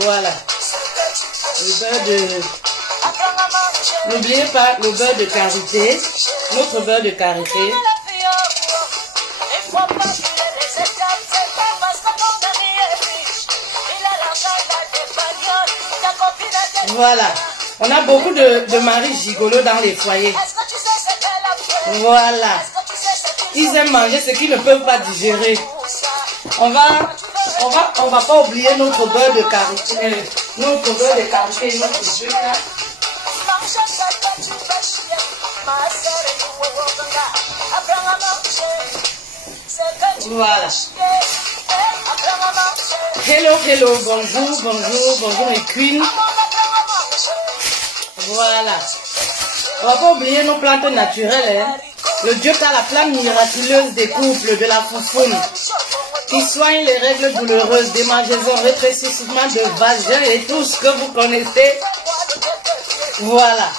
Voilà. Le beurre de... N'oubliez pas le beurre de karité. Notre beurre de karité. Voilà. On a beaucoup de maris gigolos dans les foyers. Voilà. Ils aiment manger ce qu'ils ne peuvent pas digérer. On va pas oublier notre beurre de karité. Notre beurre de karité et notre jus là. Voilà. Hello, hello, bonjour, bonjour, bonjour mes queens. Voilà. On va pas oublier nos plantes naturelles. Hein. Le Dieu qui a la plante miraculeuse des couples, de la foufoune, qui soigne les règles douloureuses, démangeaisons, rétrécissement de vagin et tout ce que vous connaissez. Voilà.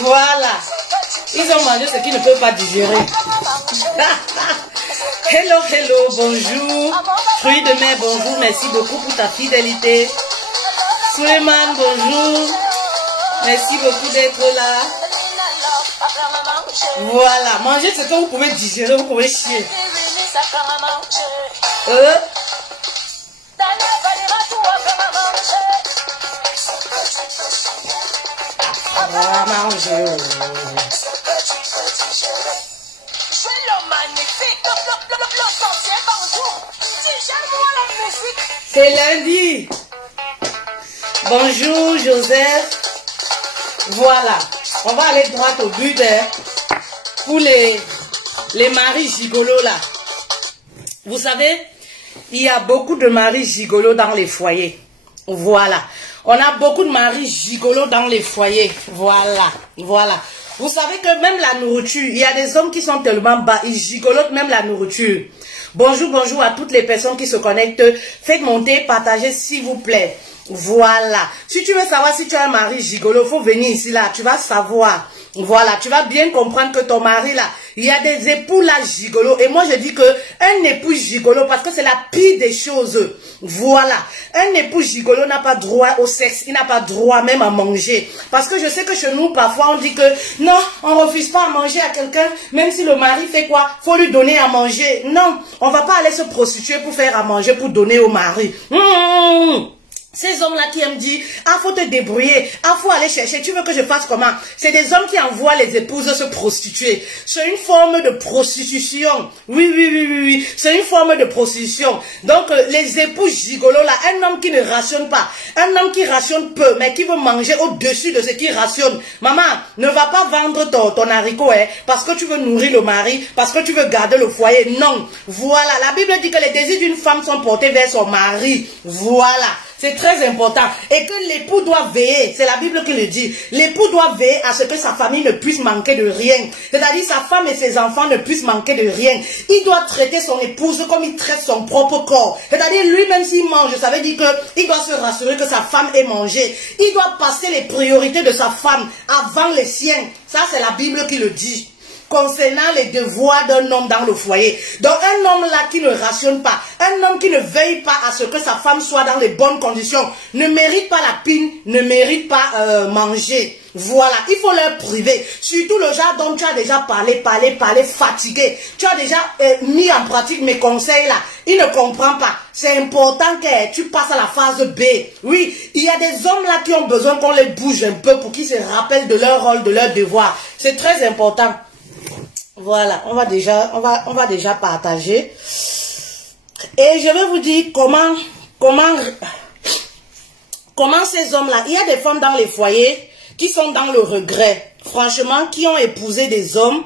Voilà. Ils ont mangé ce qu'ils ne peuvent pas digérer. Hello, hello, bonjour. Fruits de mer, bonjour. Merci beaucoup pour ta fidélité. Suleiman, bonjour. Merci beaucoup d'être là. Voilà. Mangez ce que vous pouvez digérer, vous pouvez chier. On va manger. C'est lundi. Bonjour Joseph. Voilà. On va aller droit au but hein, pour les maris gigolos là. Vous savez, il y a beaucoup de maris gigolos dans les foyers. Voilà. On a beaucoup de maris gigolos dans les foyers. Voilà. Voilà. Vous savez que même la nourriture, il y a des hommes qui sont tellement bas, ils gigolotent même la nourriture. Bonjour, bonjour à toutes les personnes qui se connectent. Faites monter, partagez s'il vous plaît. Voilà. Si tu veux savoir si tu as un mari gigolo, il faut venir ici là. Tu vas savoir. Voilà. Tu vas bien comprendre que ton mari là, il y a des époux là gigolo. Et moi je dis que un époux gigolo, parce que c'est la pire des choses. Voilà. Un époux gigolo n'a pas droit au sexe. Il n'a pas droit même à manger. Parce que je sais que chez nous, parfois on dit que non, on refuse pas à manger à quelqu'un. Même si le mari fait quoi, faut lui donner à manger. Non, on va pas aller se prostituer pour faire à manger, pour donner au mari. Ces hommes-là qui aiment dire, ah, faut te débrouiller, ah, faut aller chercher, tu veux que je fasse comment? C'est des hommes qui envoient les épouses se prostituer. C'est une forme de prostitution. Oui. C'est une forme de prostitution. Donc, les époux gigolos là, un homme qui ne rationne pas, un homme qui rationne peu, mais qui veut manger au-dessus de ce qu'il rationne. Maman, ne va pas vendre ton haricot, hein, parce que tu veux nourrir le mari, parce que tu veux garder le foyer. Non. Voilà. La Bible dit que les désirs d'une femme sont portés vers son mari. Voilà. C'est très important. Et que l'époux doit veiller. C'est la Bible qui le dit. L'époux doit veiller à ce que sa famille ne puisse manquer de rien. C'est-à-dire sa femme et ses enfants ne puissent manquer de rien. Il doit traiter son épouse comme il traite son propre corps. C'est-à-dire lui-même s'il mange, ça veut dire qu'il doit se rassurer que sa femme ait mangé. Il doit passer les priorités de sa femme avant les siens. Ça, c'est la Bible qui le dit. Concernant les devoirs d'un homme dans le foyer. Donc un homme là qui ne rationne pas, un homme qui ne veille pas à ce que sa femme soit dans les bonnes conditions, ne mérite pas la pine, ne mérite pas manger. Voilà, il faut leur priver. Surtout le genre dont tu as déjà parlé, fatigué. Tu as déjà mis en pratique mes conseils là. Il ne comprend pas. C'est important que tu passes à la phase B. Oui, il y a des hommes là qui ont besoin qu'on les bouge un peu pour qu'ils se rappellent de leur rôle, de leur devoir. C'est très important. Voilà, on va déjà partager. Et je vais vous dire comment ces hommes-là, il y a des femmes dans les foyers qui sont dans le regret. Franchement, qui ont épousé des hommes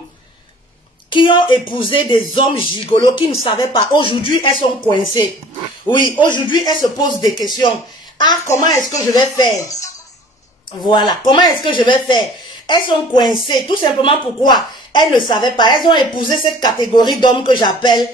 qui ont épousé des hommes gigolos qui ne savaient pas. Aujourd'hui, elles sont coincées. Oui, aujourd'hui, elles se posent des questions. Ah, comment est-ce que je vais faire? Voilà, comment est-ce que je vais faire? Elles sont coincées, tout simplement pourquoi? Elles ne savaient pas. Elles ont épousé cette catégorie d'hommes que j'appelle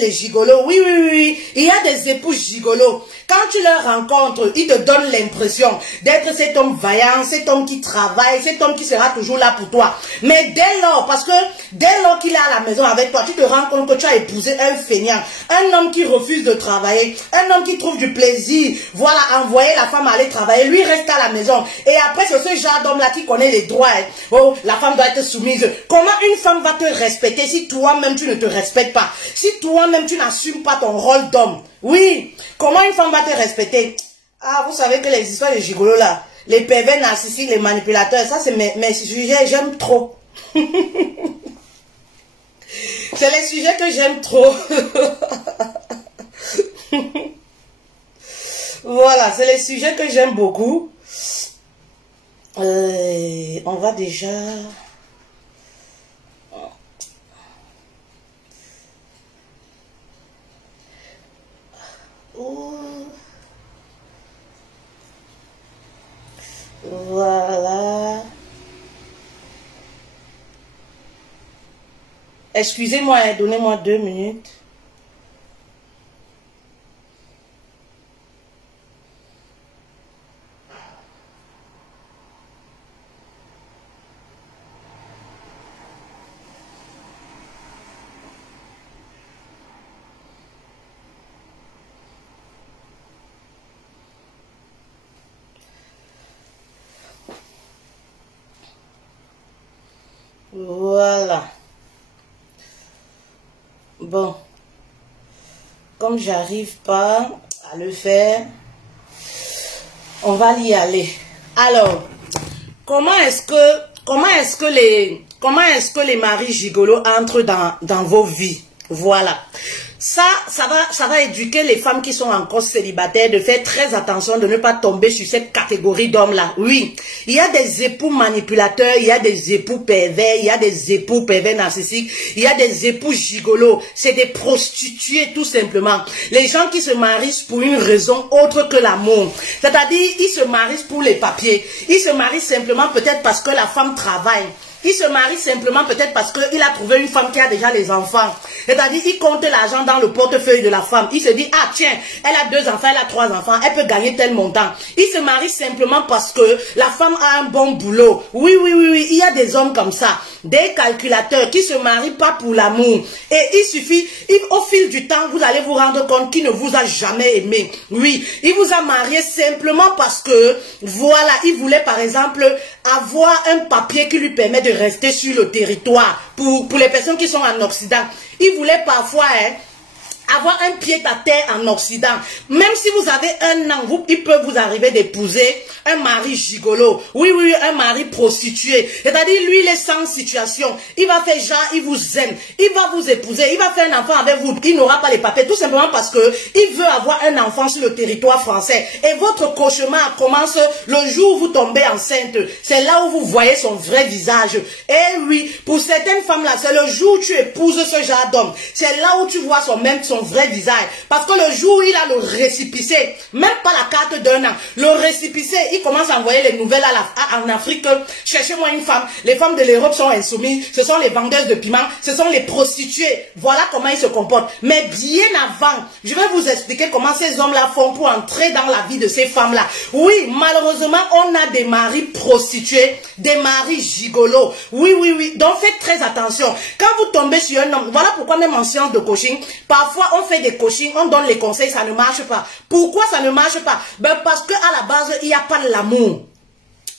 les gigolos. Oui, oui, oui, oui. Il y a des époux gigolos. Quand tu leur rencontres, ils te donnent l'impression d'être cet homme vaillant, cet homme qui travaille, cet homme qui sera toujours là pour toi. Mais dès lors, parce que dès lors qu'il est à la maison avec toi, tu te rends compte que tu as épousé un feignant, un homme qui refuse de travailler, un homme qui trouve du plaisir. Voilà, envoyer la femme aller travailler, lui reste à la maison. Et après, c'est ce genre d'homme-là qui connaît les droits. Hein. Oh, la femme doit être soumise. Comment une femme va te respecter si toi-même tu ne te respectes pas? Si toi-même tu n'assumes pas ton rôle d'homme? Oui, comment une femme va te respecter? Ah, vous savez que les histoires de gigolos là, les pervers narcissiques, les manipulateurs, ça c'est mes sujets, j'aime trop. C'est les sujets que j'aime trop. Voilà, c'est les sujets que j'aime beaucoup. On va déjà... Voilà. Excusez-moi, donnez-moi 2 minutes. Voilà. Bon. Comme j'arrive pas à le faire, on va y aller. Alors, comment est-ce que les maris gigolos entrent dans vos vies? Voilà. Ça va éduquer les femmes qui sont encore célibataires de faire très attention de ne pas tomber sur cette catégorie d'hommes-là. Oui, il y a des époux manipulateurs, il y a des époux pervers, il y a des époux pervers narcissiques, il y a des époux gigolos. C'est des prostituées tout simplement. Les gens qui se marient pour une raison autre que l'amour. C'est-à-dire, ils se marient pour les papiers. Ils se marient simplement peut-être parce que la femme travaille. Il se marie simplement peut-être parce qu'il a trouvé une femme qui a déjà les enfants. C'est-à-dire, il compte l'argent dans le portefeuille de la femme. Il se dit, ah tiens, elle a 2 enfants, elle a 3 enfants, elle peut gagner tel montant. Il se marie simplement parce que la femme a un bon boulot. Oui, oui, oui, oui, il y a des hommes comme ça. Des calculateurs qui se marient pas pour l'amour. Et il suffit, au fil du temps, vous allez vous rendre compte qu'il ne vous a jamais aimé. Oui, il vous a marié simplement parce que, voilà, il voulait par exemple avoir un papier qui lui permet de rester sur le territoire. Pour les personnes qui sont en Occident, il voulait parfois avoir un pied à terre en Occident. Même si vous avez un an, il peut vous arriver d'épouser un mari gigolo. Oui, oui, un mari prostitué. C'est-à-dire, lui, il est sans situation. Il va faire genre, il vous aime. Il va vous épouser. Il va faire un enfant avec vous. Il n'aura pas les papiers. Tout simplement parce que il veut avoir un enfant sur le territoire français. Et votre cauchemar commence le jour où vous tombez enceinte. C'est là où vous voyez son vrai visage. Et oui, pour certaines femmes-là, c'est le jour où tu épouses ce genre d'homme. C'est là où tu vois son vrai visage. Parce que le jour où il a le récépissé, même pas la carte d'un an, le récépissé, il commence à envoyer les nouvelles en Afrique. Cherchez-moi une femme. Les femmes de l'Europe sont insoumises. Ce sont les vendeuses de piments. Ce sont les prostituées. Voilà comment ils se comportent. Mais bien avant, je vais vous expliquer comment ces hommes-là font pour entrer dans la vie de ces femmes-là. Oui, malheureusement, on a des maris prostitués, des maris gigolos. Oui, oui, oui. Donc faites très attention. Quand vous tombez sur un homme, voilà pourquoi même en séance de coaching, parfois on fait des coachings, on donne les conseils, ça ne marche pas. Pourquoi ça ne marche pas? Ben parce qu'à la base, il n'y a pas de l'amour.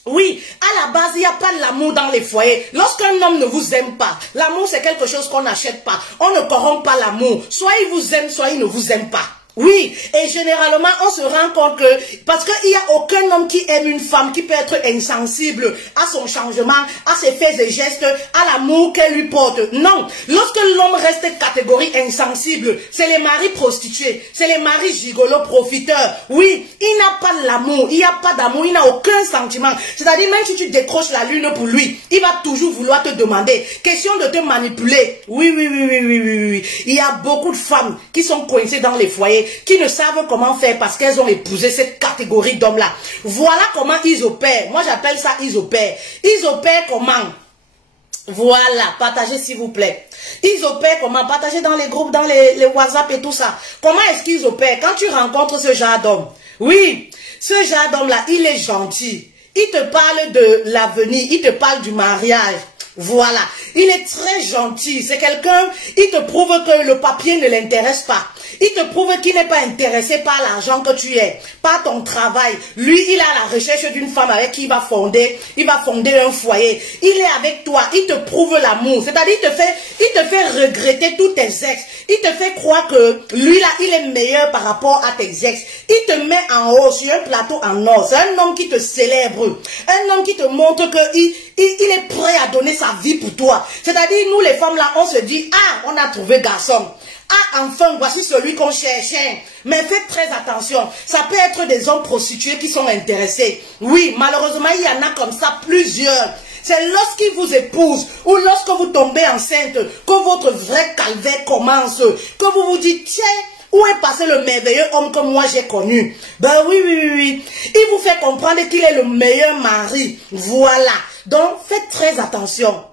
Oui, à la base, il n'y a pas de l'amour dans les foyers. Lorsqu'un homme ne vous aime pas, l'amour c'est quelque chose qu'on n'achète pas. On ne corrompt pas l'amour. Soit il vous aime, soit il ne vous aime pas. Oui, et généralement, on se rend compte que, parce qu'il n'y a aucun homme qui aime une femme qui peut être insensible à son changement, à ses faits et gestes, à l'amour qu'elle lui porte. Non, lorsque l'homme reste catégorie insensible, c'est les maris prostitués, c'est les maris gigolos profiteurs. Oui, il n'a pas de l'amour, il n'y a pas d'amour, il n'a aucun sentiment. C'est-à-dire, même si tu décroches la lune pour lui, il va toujours vouloir te demander, question de te manipuler. Oui, oui, oui, oui, oui, oui, oui. Il y a beaucoup de femmes qui sont coincées dans les foyers, qui ne savent comment faire parce qu'elles ont épousé cette catégorie d'hommes-là. Voilà comment ils opèrent. Moi, j'appelle ça ils opèrent. Ils opèrent comment? Voilà, partagez s'il vous plaît. Ils opèrent comment? Partagez dans les groupes, dans les WhatsApp et tout ça. Comment est-ce qu'ils opèrent? Quand tu rencontres ce genre d'homme, oui, ce genre d'homme-là, il est gentil. Il te parle de l'avenir, il te parle du mariage. Voilà, il est très gentil. C'est quelqu'un, il te prouve que le papier ne l'intéresse pas. Il te prouve qu'il n'est pas intéressé par l'argent que tu es, par ton travail. Lui, il est à la recherche d'une femme avec qui il va fonder un foyer. Il est avec toi, il te prouve l'amour. C'est-à-dire, il te fait regretter tous tes ex. Il te fait croire que lui là, il est meilleur par rapport à tes ex. Il te met en haut sur un plateau en or. C'est un homme qui te célèbre. Un homme qui te montre qu'il est prêt à donner sa vie pour toi. C'est-à-dire, nous les femmes là, on se dit, ah, on a trouvé garçon. Ah, enfin, voici celui qu'on cherchait. Mais faites très attention. Ça peut être des hommes prostitués qui sont intéressés. Oui, malheureusement, il y en a comme ça plusieurs. C'est lorsqu'ils vous épousent ou lorsque vous tombez enceinte que votre vrai calvaire commence. Que vous vous dites, tiens, où est passé le merveilleux homme que moi j'ai connu? Ben oui, oui, oui, oui. Il vous fait comprendre qu'il est le meilleur mari. Voilà. Donc, faites très attention.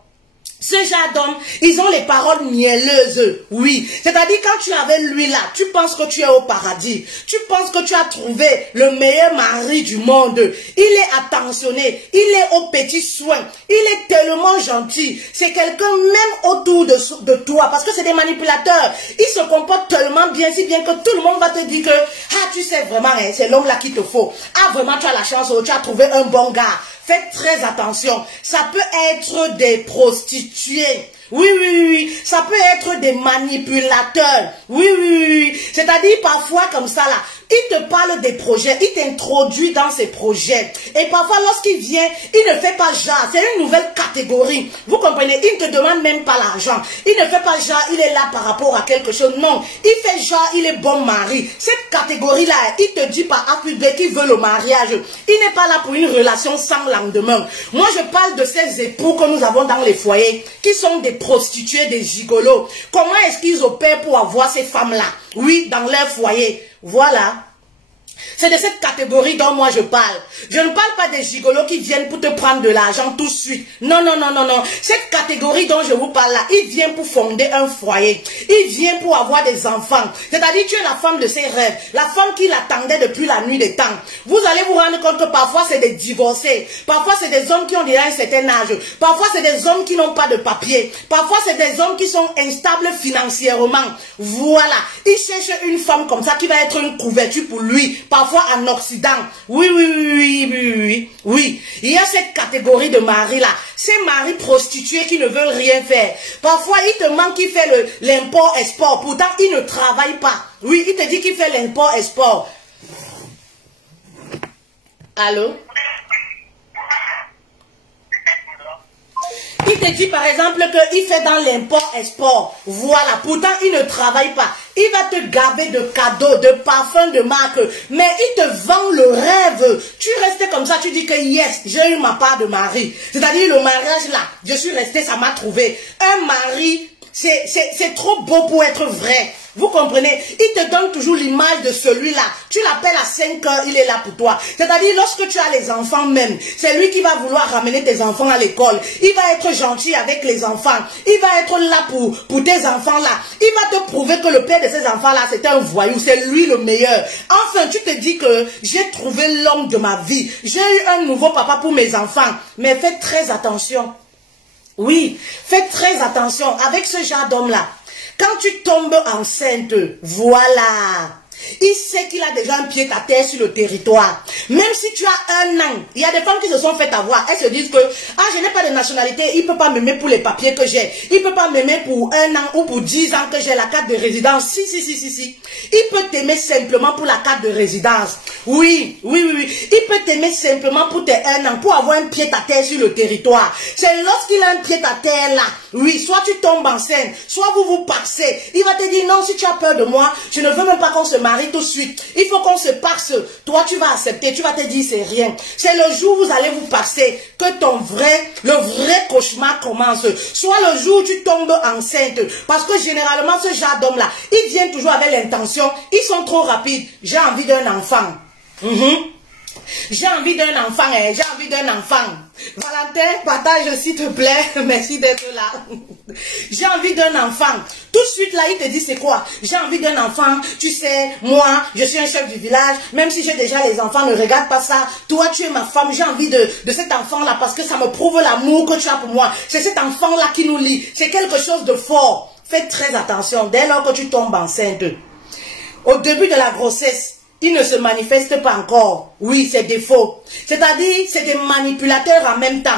Ce genre d'hommes, ils ont les paroles mielleuses, oui. C'est-à-dire quand tu es avec lui là, tu penses que tu es au paradis. Tu penses que tu as trouvé le meilleur mari du monde. Il est attentionné, il est aux petits soins. Il est tellement gentil. C'est quelqu'un même autour de toi, parce que c'est des manipulateurs. Ils se comportent tellement bien, si bien que tout le monde va te dire que, ah, tu sais vraiment, hein, c'est l'homme là qu'il te faut. Ah, vraiment, tu as la chance, tu as trouvé un bon gars. Faites très attention. Ça peut être des prostituées. Oui, oui, oui, oui. Ça peut être des manipulateurs. Oui, oui, oui, oui. C'est-à-dire parfois comme ça là, il te parle des projets, il t'introduit dans ses projets. Et parfois lorsqu'il vient, il ne fait pas genre. C'est une nouvelle catégorie. Vous comprenez? Il ne te demande même pas l'argent. Il ne fait pas genre, il est là par rapport à quelque chose. Non. Il fait genre, il est bon mari. Cette catégorie-là, il te dit par A plus B qu'il veut le mariage. Il n'est pas là pour une relation sans lendemain. Moi, je parle de ces époux que nous avons dans les foyers, qui sont des prostituées, des gigolos. Comment est-ce qu'ils opèrent pour avoir ces femmes-là? Oui, dans leur foyer. Voilà. C'est de cette catégorie dont moi je parle. Je ne parle pas des gigolos qui viennent pour te prendre de l'argent tout de suite. Non, non, non, non, non. Cette catégorie dont je vous parle là, il vient pour fonder un foyer. Il vient pour avoir des enfants. C'est-à-dire, tu es la femme de ses rêves. La femme qui l'attendait depuis la nuit des temps. Vous allez vous rendre compte que parfois c'est des divorcés. Parfois c'est des hommes qui ont déjà un certain âge. Parfois c'est des hommes qui n'ont pas de papier. Parfois c'est des hommes qui sont instables financièrement. Voilà. Il cherche une femme comme ça qui va être une couverture pour lui. Parfois en Occident. Oui, oui, oui, oui, oui, oui, oui. Il y a cette catégorie de maris là. Ces maris prostitués qui ne veulent rien faire. Parfois, il te manque qu'il fait l'import-export. Pourtant, il ne travaille pas. Oui, il te dit qu'il fait l'import-export. Allô? Il te dit par exemple qu'il fait dans l'import-export. Voilà, pourtant il ne travaille pas. Il va te gaver de cadeaux, de parfums, de marques. Mais il te vend le rêve. Tu restes comme ça, tu dis que yes, j'ai eu ma part de mari. C'est-à-dire le mariage là, je suis resté, ça m'a trouvé. Un mari, c'est trop beau pour être vrai. Vous comprenez? Il te donne toujours l'image de celui-là. Tu l'appelles à 5 heures, il est là pour toi. C'est-à-dire, lorsque tu as les enfants même, c'est lui qui va vouloir ramener tes enfants à l'école. Il va être gentil avec les enfants. Il va être là pour tes enfants-là. Il va te prouver que le père de ces enfants-là, c'est un voyou. C'est lui le meilleur. Enfin, tu te dis que j'ai trouvé l'homme de ma vie. J'ai eu un nouveau papa pour mes enfants. Mais faites très attention. Oui, faites très attention avec ce genre d'homme-là. Quand tu tombes enceinte, voilà, il sait qu'il a déjà un pied à terre sur le territoire. Même si tu as un an, il y a des femmes qui se sont fait avoir, elles se disent que, ah, je n'ai pas de nationalité, il ne peut pas m'aimer pour les papiers que j'ai, il ne peut pas m'aimer pour un an ou pour 10 ans que j'ai la carte de résidence. Si. Il peut t'aimer simplement pour la carte de résidence. Oui. Il peut t'aimer simplement pour tes un an, pour avoir un pied à terre sur le territoire. C'est lorsqu'il a un pied à terre là, oui, soit tu tombes enceinte, soit vous parsez. Il va te dire, non, si tu as peur de moi, je ne veux même pas qu'on se marie tout de suite. Il faut qu'on se parse. Toi, tu vas accepter, tu vas te dire, c'est rien. C'est le jour où vous allez vous parser que le vrai cauchemar commence. Soit le jour où tu tombes enceinte. Parce que généralement, ce genre d'homme-là, il vient toujours avec l'intention, ils sont trop rapides. J'ai envie d'un enfant. J'ai envie d'un enfant, j'ai envie d'un enfant. Valentin, partage s'il te plaît. Merci d'être là. J'ai envie d'un enfant. Tout de suite là, il te dit c'est quoi? J'ai envie d'un enfant. Tu sais, moi, je suis un chef du village. Même si j'ai déjà les enfants, ne regarde pas ça. Toi, tu es ma femme. J'ai envie de cet enfant là parce que ça me prouve l'amour que tu as pour moi. C'est cet enfant là qui nous lie. C'est quelque chose de fort. Faites très attention. Dès lors que tu tombes enceinte, au début de la grossesse, il ne se manifeste pas encore. Oui, c'est défaut. C'est-à-dire, c'est des manipulateurs en même temps.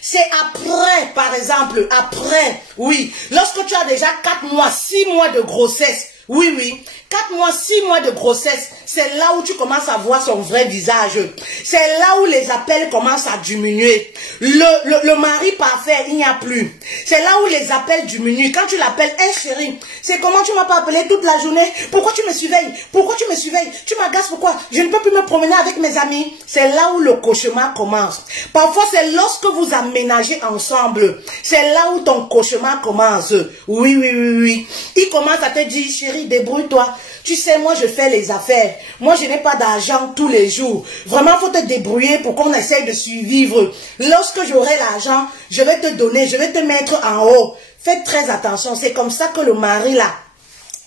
C'est après, par exemple, après, oui, lorsque tu as déjà 4 mois, 6 mois de grossesse, oui, 4 mois, 6 mois de grossesse, c'est là où tu commences à voir son vrai visage. C'est là où les appels commencent à diminuer. Le mari parfait, il n'y a plus. C'est là où les appels diminuent. Quand tu l'appelles, hey chérie, c'est comment tu m'as pas appelé toute la journée? Pourquoi tu me surveilles? Pourquoi tu me surveilles? Tu m'agaces pourquoi? Je ne peux plus me promener avec mes amis. C'est là où le cauchemar commence. Parfois, c'est lorsque vous aménagez ensemble. C'est là où ton cauchemar commence. Oui. Il commence à te dire, chérie, débrouille-toi. Tu sais, moi, je fais les affaires. Moi, je n'ai pas d'argent tous les jours. Vraiment, il faut te débrouiller pour qu'on essaye de survivre. Lorsque j'aurai l'argent, je vais te donner, je vais te mettre en haut. Faites très attention. C'est comme ça que le mari, là,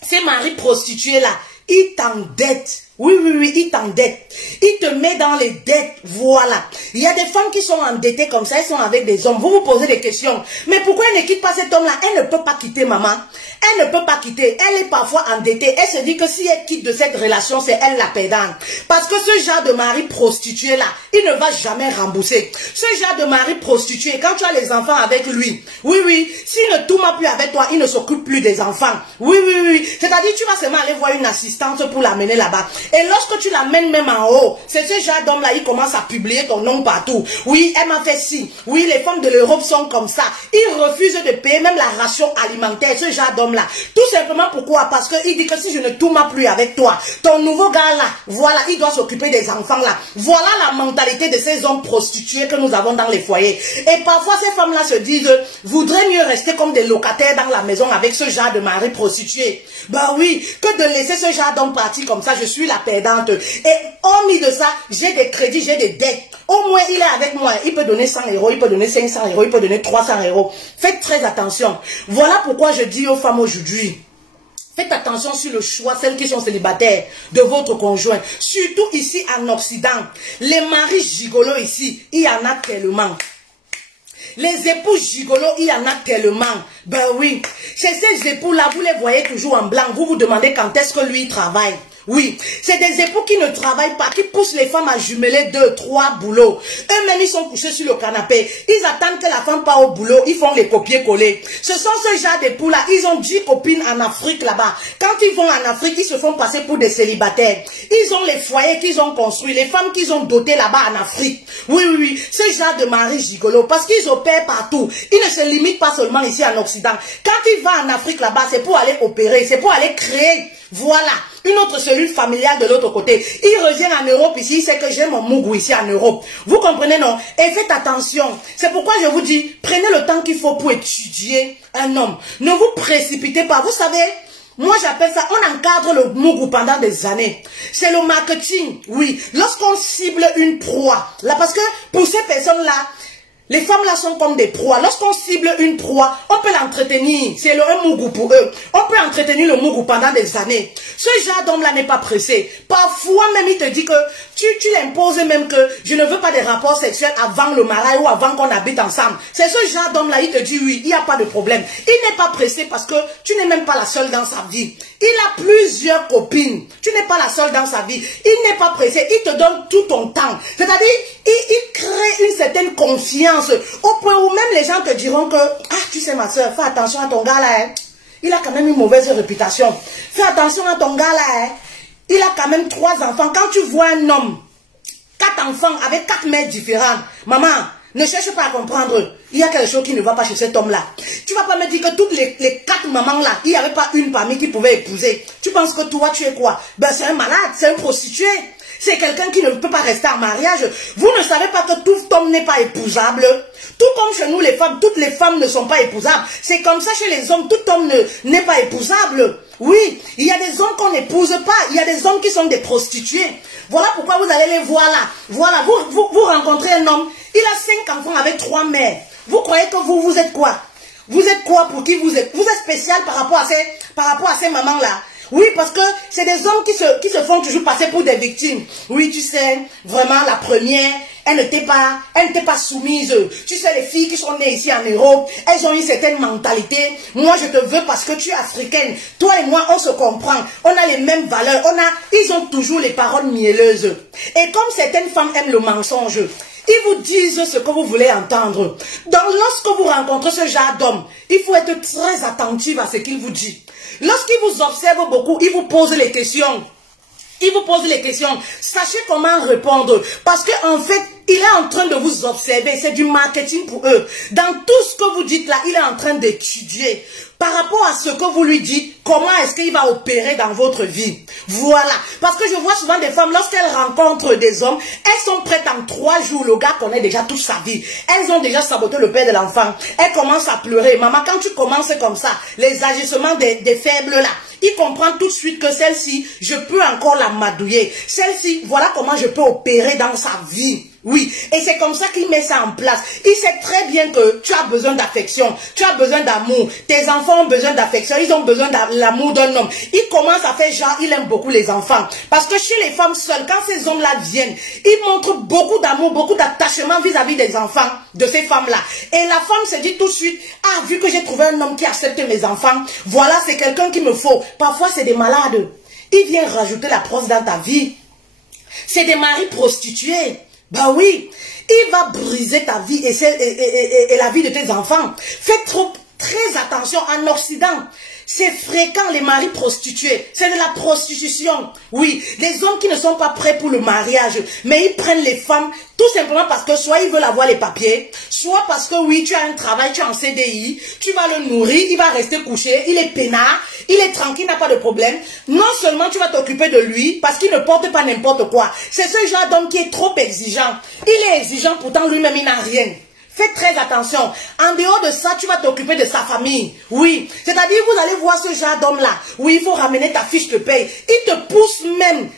ces maris prostitués, là, il t'endette. Oui, il t'endette. Il te met dans les dettes. Voilà. Il y a des femmes qui sont endettées comme ça. Elles sont avec des hommes. Vous vous posez des questions. Mais pourquoi elle ne quitte pas cet homme-là? Elle ne peut pas quitter maman. Elle ne peut pas quitter. Elle est parfois endettée. Elle se dit que si elle quitte de cette relation, c'est elle la perdante. Parce que ce genre de mari prostitué-là, il ne va jamais rembourser. Ce genre de mari prostitué, quand tu as les enfants avec lui, oui, s'il ne tourne plus avec toi, il ne s'occupe plus des enfants. Oui. C'est-à-dire, tu vas seulement aller voir une assistante pour l'amener là-bas. Et lorsque tu l'amènes même en haut, c'est ce genre d'homme-là, il commence à publier ton nom partout. Oui, elle m'a fait ci. Oui, les femmes de l'Europe sont comme ça. Ils refusent de payer même la ration alimentaire, ce genre d'homme-là. Tout simplement pourquoi? Parce qu'il dit que si je ne tourne plus avec toi, ton nouveau gars-là, voilà, il doit s'occuper des enfants-là. Voilà la mentalité de ces hommes prostitués que nous avons dans les foyers. Et parfois, ces femmes-là se disent, voudraient mieux rester comme des locataires dans la maison avec ce genre de mari prostitué. Bah oui, que de laisser ce genre d'homme partir comme ça, je suis la perdante. Et hormis de ça, j'ai des crédits, j'ai des dettes. Au moins, il est avec moi. Il peut donner 100 €, il peut donner 500 €, il peut donner 300 €. Faites très attention. Voilà pourquoi je dis aux femmes aujourd'hui, faites attention sur le choix, celles qui sont célibataires, de votre conjoint. Surtout ici en Occident. Les maris gigolos ici, il y en a tellement. Les époux gigolos, il y en a tellement. Ben oui. C'est ces époux-là, vous les voyez toujours en blanc. Vous vous demandez quand est-ce que lui travaille. Oui, c'est des époux qui ne travaillent pas, qui poussent les femmes à jumeler 2, 3 boulots. Eux-mêmes, ils sont couchés sur le canapé. Ils attendent que la femme part au boulot, ils font les copier-coller. Ce sont ce genre d'époux-là. Ils ont 10 copines en Afrique là-bas. Quand ils vont en Afrique, ils se font passer pour des célibataires. Ils ont les foyers qu'ils ont construits, les femmes qu'ils ont dotées là-bas en Afrique. Oui. Ce genre de mari gigolo, parce qu'ils opèrent partout. Ils ne se limitent pas seulement ici en Occident. Quand ils vont en Afrique là-bas, c'est pour aller opérer, c'est pour aller créer. Voilà, une autre cellule familiale de l'autre côté. Il revient en Europe ici, il sait que j'ai mon mougou ici en Europe. Vous comprenez, non? Et faites attention. C'est pourquoi je vous dis, prenez le temps qu'il faut pour étudier un homme. Ne vous précipitez pas. Vous savez, moi j'appelle ça, on encadre le mougou pendant des années. C'est le marketing, oui. Lorsqu'on cible une proie, là, parce que pour ces personnes-là, Les femmes là sont comme des proies. Lorsqu'on cible une proie, on peut l'entretenir. C'est un mougou pour eux. On peut entretenir le mougou pendant des années. Ce genre d'homme là n'est pas pressé. Parfois même il te dit que tu l'imposes même que je ne veux pas des rapports sexuels avant le mariage ou avant qu'on habite ensemble. C'est ce genre d'homme là, il te dit oui, il n'y a pas de problème. Il n'est pas pressé parce que tu n'es même pas la seule dans sa vie. Il a plusieurs copines. Tu n'es pas la seule dans sa vie. Il n'est pas pressé. Il te donne tout ton temps. C'est-à-dire, il crée une certaine confiance au point où même les gens te diront que, ah, tu sais ma soeur, fais attention à ton gars là. Hein. Il a quand même une mauvaise réputation. Fais attention à ton gars là. Hein. Il a quand même 3 enfants. Quand tu vois un homme, 4 enfants avec 4 mères différentes, maman, ne cherche pas à comprendre. Il y a quelque chose qui ne va pas chez cet homme-là. Tu vas pas me dire que toutes les 4 mamans-là, il n'y avait pas une parmi qui pouvait épouser. Tu penses que toi, tu es quoi? Ben, c'est un malade, c'est un prostitué. C'est quelqu'un qui ne peut pas rester en mariage. Vous ne savez pas que tout homme n'est pas épousable. Tout comme chez nous, les femmes, toutes les femmes ne sont pas épousables. C'est comme ça chez les hommes, tout homme n'est pas épousable. Oui, il y a des hommes qu'on n'épouse pas. Il y a des hommes qui sont des prostituées. Voilà pourquoi vous allez les voir là. Voilà, vous rencontrez un homme, il a 5 enfants avec 3 mères. Vous croyez que vous êtes quoi? Vous êtes quoi pour qui vous êtes? Vous êtes spécial par rapport à ces mamans-là. Oui, parce que c'est des hommes qui se font toujours passer pour des victimes. Oui, tu sais, vraiment, la première, elle n'était pas soumise. Tu sais, les filles qui sont nées ici en Europe, elles ont une certaine mentalité. Moi, je te veux parce que tu es africaine. Toi et moi, on se comprend. On a les mêmes valeurs. Ils ont toujours les paroles mielleuses. Et comme certaines femmes aiment le mensonge, ils vous disent ce que vous voulez entendre. Donc, lorsque vous rencontrez ce genre d'homme, il faut être très attentif à ce qu'il vous dit. Lorsqu'il vous observe beaucoup, il vous pose les questions. Il vous pose les questions. Sachez comment répondre. Parce qu'en fait, il est en train de vous observer. C'est du marketing pour eux. Dans tout ce que vous dites là, il est en train d'étudier. Par rapport à ce que vous lui dites, comment est-ce qu'il va opérer dans votre vie. Voilà. Parce que je vois souvent des femmes, lorsqu'elles rencontrent des hommes, elles sont prêtes en 3 jours. Le gars connaît déjà toute sa vie. Elles ont déjà saboté le père de l'enfant. Elles commencent à pleurer. Maman, quand tu commences comme ça, les agissements des faibles là, il comprend tout de suite que celle-ci, je peux encore la madouiller. Celle-ci, voilà comment je peux opérer dans sa vie. Oui, et c'est comme ça qu'il met ça en place. Il sait très bien que tu as besoin d'affection, tu as besoin d'amour. Tes enfants ont besoin d'affection, ils ont besoin de l'amour d'un homme. Il commence à faire genre, il aime beaucoup les enfants. Parce que chez les femmes seules, quand ces hommes-là viennent, ils montrent beaucoup d'amour, beaucoup d'attachement vis-à-vis des enfants, de ces femmes-là. Et la femme se dit tout de suite, ah, vu que j'ai trouvé un homme qui accepte mes enfants, voilà, c'est quelqu'un qu'il me faut. Parfois, c'est des malades. Il vient rajouter la preuve dans ta vie. C'est des maris prostitués. Bah oui, il va briser ta vie et la vie de tes enfants. Fais très attention. En Occident, c'est fréquent les maris prostitués. C'est de la prostitution. Oui, des hommes qui ne sont pas prêts pour le mariage. Mais ils prennent les femmes tout simplement parce que soit ils veulent avoir les papiers, soit parce que oui, tu as un travail, tu es en CDI, tu vas le nourrir, il va rester couché, il est peinard, il est tranquille, n'a pas de problème. Non seulement tu vas t'occuper de lui parce qu'il ne porte pas n'importe quoi. C'est ce genre d'homme qui est trop exigeant. Il est exigeant, pourtant lui-même il n'a rien. Faites très attention. En dehors de ça, tu vas t'occuper de sa famille. Oui. C'est-à-dire, vous allez voir ce genre d'homme-là. Oui, il faut ramener ta fiche de paye. Il te pousse même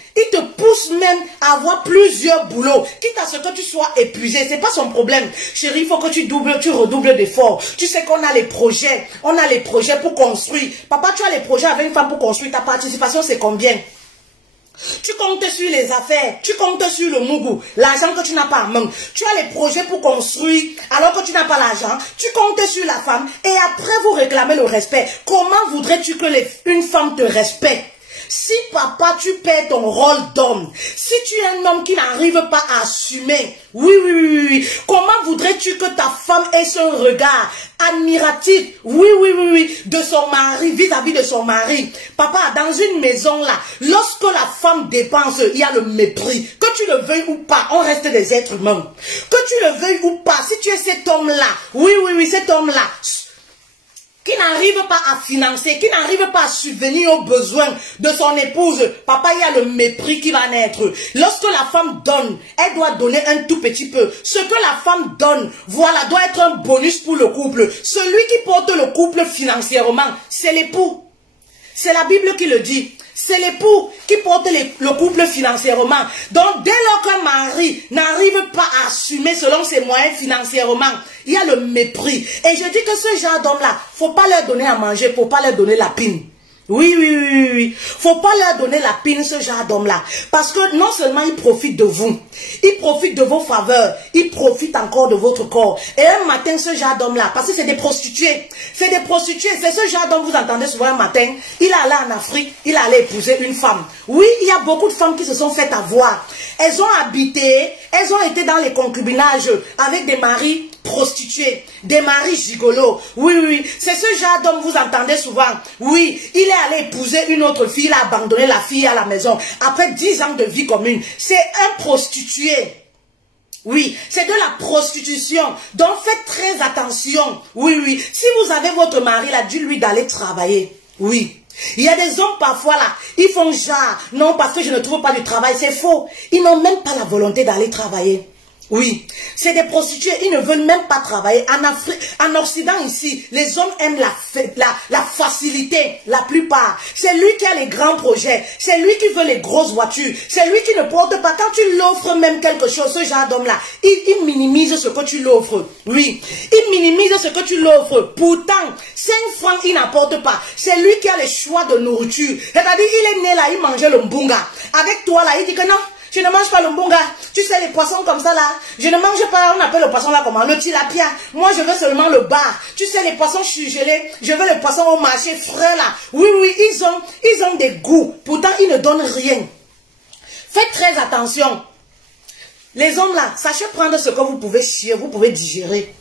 à avoir plusieurs boulots. Quitte à ce que tu sois épuisé. C'est pas son problème. Chérie, il faut que tu redoubles d'efforts. Tu sais qu'on a les projets. On a les projets pour construire. Papa, tu as les projets avec une femme pour construire. Ta participation, c'est combien? Tu comptes sur les affaires, tu comptes sur le mougou, l'argent que tu n'as pas en main. Tu as les projets pour construire alors que tu n'as pas l'argent. Tu comptes sur la femme et après vous réclamez le respect. Comment voudrais-tu que une femme te respecte? Si papa, tu perds ton rôle d'homme, si tu es un homme qui n'arrive pas à assumer, oui, comment voudrais-tu que ta femme ait ce regard admiratif, oui, de son mari, vis-à-vis de son mari? Papa, dans une maison là, lorsque la femme dépense, il y a le mépris. Que tu le veuilles ou pas, on reste des êtres humains. Que tu le veuilles ou pas, si tu es cet homme-là, oui, cet homme-là, qui n'arrive pas à financer, qui n'arrive pas à subvenir aux besoins de son épouse, papa, il y a le mépris qui va naître. Lorsque la femme donne, elle doit donner un tout petit peu. Ce que la femme donne, voilà, doit être un bonus pour le couple. Celui qui porte le couple financièrement, c'est l'époux. C'est la Bible qui le dit. C'est l'époux qui porte le couple financièrement. Donc, dès lors qu'un mari n'arrive pas à assumer selon ses moyens financièrement, il y a le mépris. Et je dis que ce genre d'homme-là, faut pas leur donner à manger, faut pas leur donner la pine. Oui. Faut pas leur donner la pine, ce genre d'homme-là. Parce que non seulement il profite de vous, il profite de vos faveurs, il profite encore de votre corps. Et un matin, ce genre d'homme-là, parce que c'est des prostituées. C'est des prostituées. C'est ce genre d'homme, vous entendez souvent un matin, il est allé en Afrique, il est allé épouser une femme. Oui, il y a beaucoup de femmes qui se sont faites avoir. Elles ont habité, elles ont été dans les concubinages avec des maris prostituées, des maris gigolos. Oui. C'est ce genre d'homme, vous entendez souvent. Oui, il est allé épouser une autre fille, il a abandonné la fille à la maison. Après 10 ans de vie commune, c'est un prostitué. Oui, c'est de la prostitution. Donc faites très attention. Oui. Si vous avez votre mari là, dites-lui d'aller travailler. Oui. Il y a des hommes parfois là, ils font genre, non parce que je ne trouve pas du travail, c'est faux. Ils n'ont même pas la volonté d'aller travailler. Oui, c'est des prostituées, ils ne veulent même pas travailler. En Afrique, en Occident ici, les hommes aiment la facilité, la plupart. C'est lui qui a les grands projets, c'est lui qui veut les grosses voitures, c'est lui qui ne porte pas. Quand tu l'offres même quelque chose, ce genre d'homme-là, il minimise ce que tu l'offres. Oui, il minimise ce que tu l'offres. Pourtant, 5 francs, il n'apporte pas. C'est lui qui a les choix de nourriture. C'est-à-dire, il est né là, il mangeait le mbunga. Avec toi là, il dit que non. Je ne mange pas le mbunga. Tu sais, les poissons comme ça là. Je ne mange pas, on appelle le poisson là comment? Le tilapia. Moi, je veux seulement le bar. Tu sais, les poissons surgelés. Je veux les poissons au marché frais là. Oui, ils ont des goûts. Pourtant, ils ne donnent rien. Faites très attention. Les hommes là, sachez prendre ce que vous pouvez chier, vous pouvez digérer.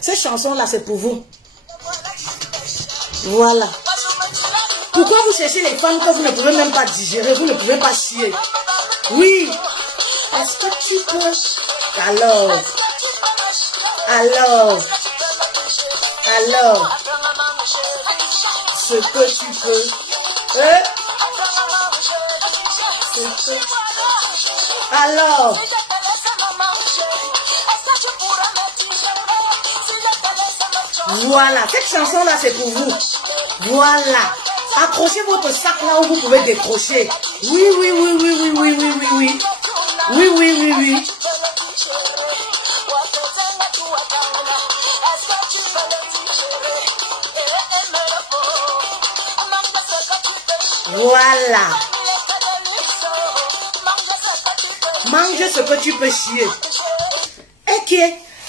Cette chanson là, c'est pour vous. Voilà. Pourquoi vous cherchez les femmes que vous ne pouvez même pas digérer, vous ne pouvez pas chier? Oui. Est-ce que tu peux? Alors. Ce que tu peux. Alors. Voilà. Cette chanson là, c'est pour vous. Voilà. Accrochez votre sac là où vous pouvez décrocher. Oui. Voilà. Mangez ce que tu peux chier. Ok.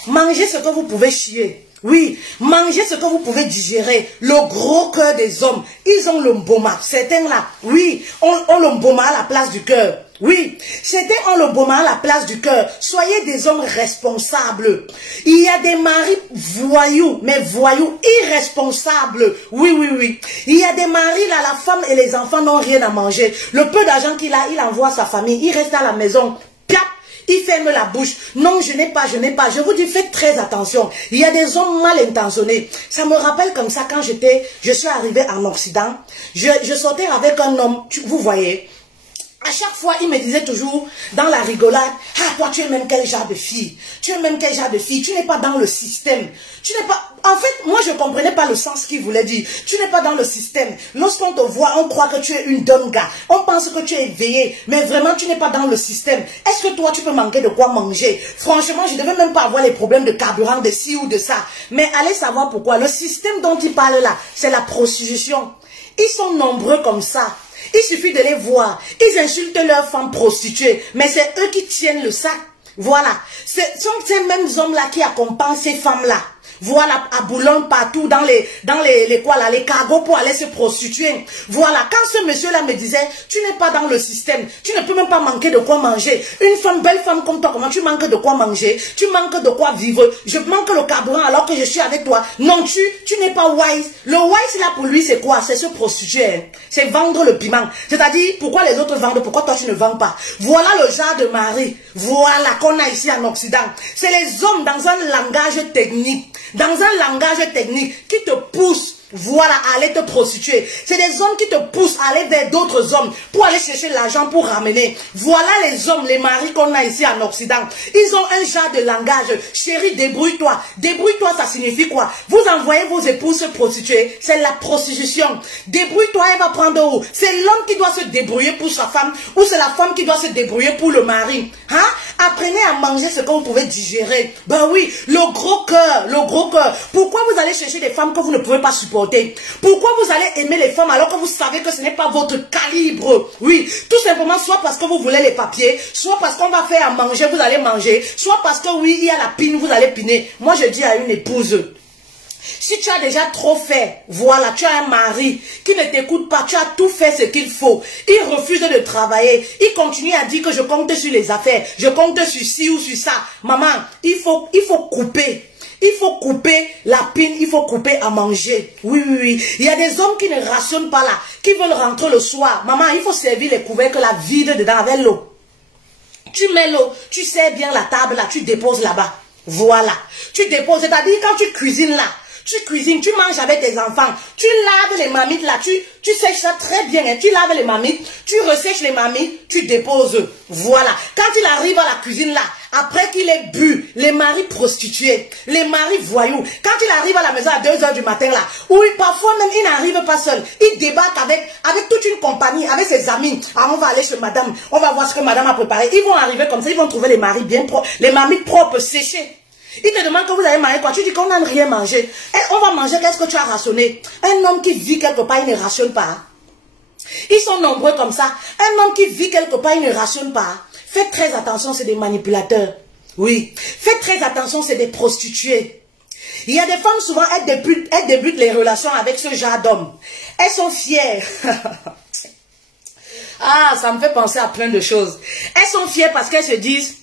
Mangez ce que vous pouvez chier. Oui, mangez ce que vous pouvez digérer. Le gros cœur des hommes, ils ont le mboma. Certains là, oui, ont le mboma à la place du cœur. Oui, certains ont le mboma à la place du cœur. Soyez des hommes responsables. Il y a des maris voyous, mais voyous irresponsables. Oui. Il y a des maris là, la femme et les enfants n'ont rien à manger. Le peu d'argent qu'il a, il envoie à sa famille. Il reste à la maison. Piap! Il ferme la bouche. Non, je n'ai pas. Je vous dis, faites très attention. Il y a des hommes mal intentionnés. Ça me rappelle comme ça quand je suis arrivée en Occident. Je sortais avec un homme, vous voyez. À chaque fois, il me disait toujours, dans la rigolade, « Ah, toi, tu es même quel genre de fille? Tu es même quel genre de fille? Tu n'es pas dans le système. Tu n'es pas... » En fait, moi, je ne comprenais pas le sens qu'il voulait dire. Tu n'es pas dans le système. Lorsqu'on te voit, on croit que tu es une donne gars. On pense que tu es éveillé. Mais vraiment, tu n'es pas dans le système. Est-ce que toi, tu peux manquer de quoi manger? Franchement, je ne devais même pas avoir les problèmes de carburant, de ci ou de ça. Mais allez savoir pourquoi. Le système dont il parle là, c'est la prostitution. Ils sont nombreux comme ça. Il suffit de les voir. Ils insultent leurs femmes prostituées. Mais c'est eux qui tiennent le sac. Voilà. Ce sont ces mêmes hommes-là qui accompagnent ces femmes-là. Voilà, à Boulogne, partout, dans les cargos pour aller se prostituer. Voilà, quand ce monsieur-là me disait, tu n'es pas dans le système, tu ne peux même pas manquer de quoi manger. Une femme, belle femme comme toi, comment tu manques de quoi manger? Tu manques de quoi vivre? Je manque le carburant alors que je suis avec toi. Non, tu n'es pas wise. Le wise, là, pour lui, c'est quoi? C'est se prostituer. C'est vendre le piment. C'est-à-dire, pourquoi les autres vendent, pourquoi toi, tu ne vends pas? Voilà le genre de mari. Voilà, qu'on a ici en Occident. C'est les hommes dans un langage technique. Dans un langage technique qui te pousse Voilà, aller te prostituer. C'est des hommes qui te poussent à aller vers d'autres hommes pour aller chercher l'argent pour ramener. Voilà les hommes, les maris qu'on a ici en Occident. Ils ont un genre de langage. Chérie, débrouille-toi. Débrouille-toi, ça signifie quoi? Vous envoyez vos épouses se prostituer. C'est la prostitution. Débrouille-toi, elle va prendre où? C'est l'homme qui doit se débrouiller pour sa femme ou c'est la femme qui doit se débrouiller pour le mari? Hein? Apprenez à manger ce que vous pouvez digérer. Ben oui, le gros cœur, le gros cœur. Pourquoi vous allez chercher des femmes que vous ne pouvez pas supporter? Pourquoi vous allez aimer les femmes alors que vous savez que ce n'est pas votre calibre? Oui, tout simplement, soit parce que vous voulez les papiers, soit parce qu'on va faire à manger, vous allez manger, soit parce que oui, il y a la pine, vous allez piner. Moi, je dis à une épouse, si tu as déjà trop fait, voilà, tu as un mari qui ne t'écoute pas, tu as tout fait ce qu'il faut. Il refuse de travailler. Il continue à dire que je compte sur les affaires, je compte sur ci ou sur ça. Maman, il faut couper. Il faut couper la pine, il faut couper à manger. Oui, oui, oui. Il y a des hommes qui ne rationnent pas là, qui veulent rentrer le soir. Maman, il faut servir les couvercles, la vide dedans avec l'eau. Tu mets l'eau, tu sers bien la table là, tu déposes là-bas. Voilà. Tu déposes, c'est-à-dire quand tu cuisines là, tu cuisines, tu manges avec tes enfants, tu laves les marmites là, tu sèches ça très bien, hein, tu laves les marmites, tu ressèches les marmites, tu déposes. Voilà. Quand il arrive à la cuisine là, après qu'il ait bu, les maris prostitués, les maris voyous, quand il arrive à la maison à 2 h du matin là, oui, parfois même il n'arrive pas seul, il débarque avec toute une compagnie, avec ses amis. Ah, on va aller chez madame, on va voir ce que madame a préparé. Ils vont arriver comme ça, ils vont trouver les maris bien propres, les marmites propres, séchées. Il te demande que vous allez manger quoi? Tu dis qu'on n'a rien mangé. Et on va manger, qu'est-ce que tu as rationné? Un homme qui vit quelque part, il ne rationne pas. Ils sont nombreux comme ça. Un homme qui vit quelque part, il ne rationne pas. Faites très attention, c'est des manipulateurs. Oui. Faites très attention, c'est des prostituées. Il y a des femmes, souvent, elles débutent les relations avec ce genre d'hommes. Elles sont fières. Ah, ça me fait penser à plein de choses. Elles sont fières parce qu'elles se disent,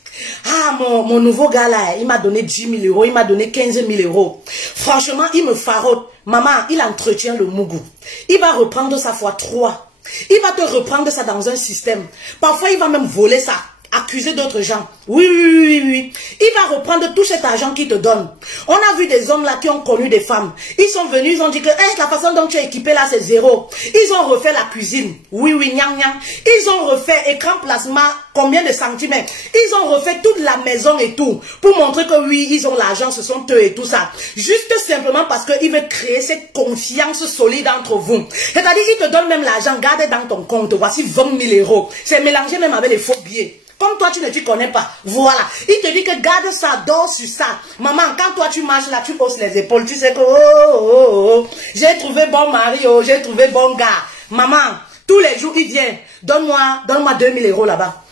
ah, mon nouveau gars là, il m'a donné 10 000 €, il m'a donné 15 000 €. Franchement, il me farote. Maman, il entretient le mougou. Il va reprendre ça fois 3. Il va te reprendre ça dans un système. Parfois, il va même voler ça. Accuser d'autres gens. Oui, oui, oui, oui. Il va reprendre tout cet argent qu'il te donne. On a vu des hommes là qui ont connu des femmes. Ils sont venus, ils ont dit que la façon dont tu es équipé là, c'est 0. Ils ont refait la cuisine. Oui, oui, nyang, nyang. Ils ont refait écran plasma, combien de centimètres. Ils ont refait toute la maison et tout. Pour montrer que oui, ils ont l'argent, ce sont eux et tout ça. Juste simplement parce qu'ils veulent créer cette confiance solide entre vous. C'est-à-dire, ils te donnent même l'argent, garde dans ton compte. Voici 20 000 €. C'est mélangé même avec les faux billets. Comme toi, tu ne t'y connais pas. Voilà. Il te dit que garde ça, dors sur ça. Maman, quand toi, tu marches là, tu hausses les épaules. Tu sais que, oh, j'ai trouvé bon mari, oh, j'ai trouvé bon gars. Maman, tous les jours, il vient. Donne-moi 2 000 € là-bas.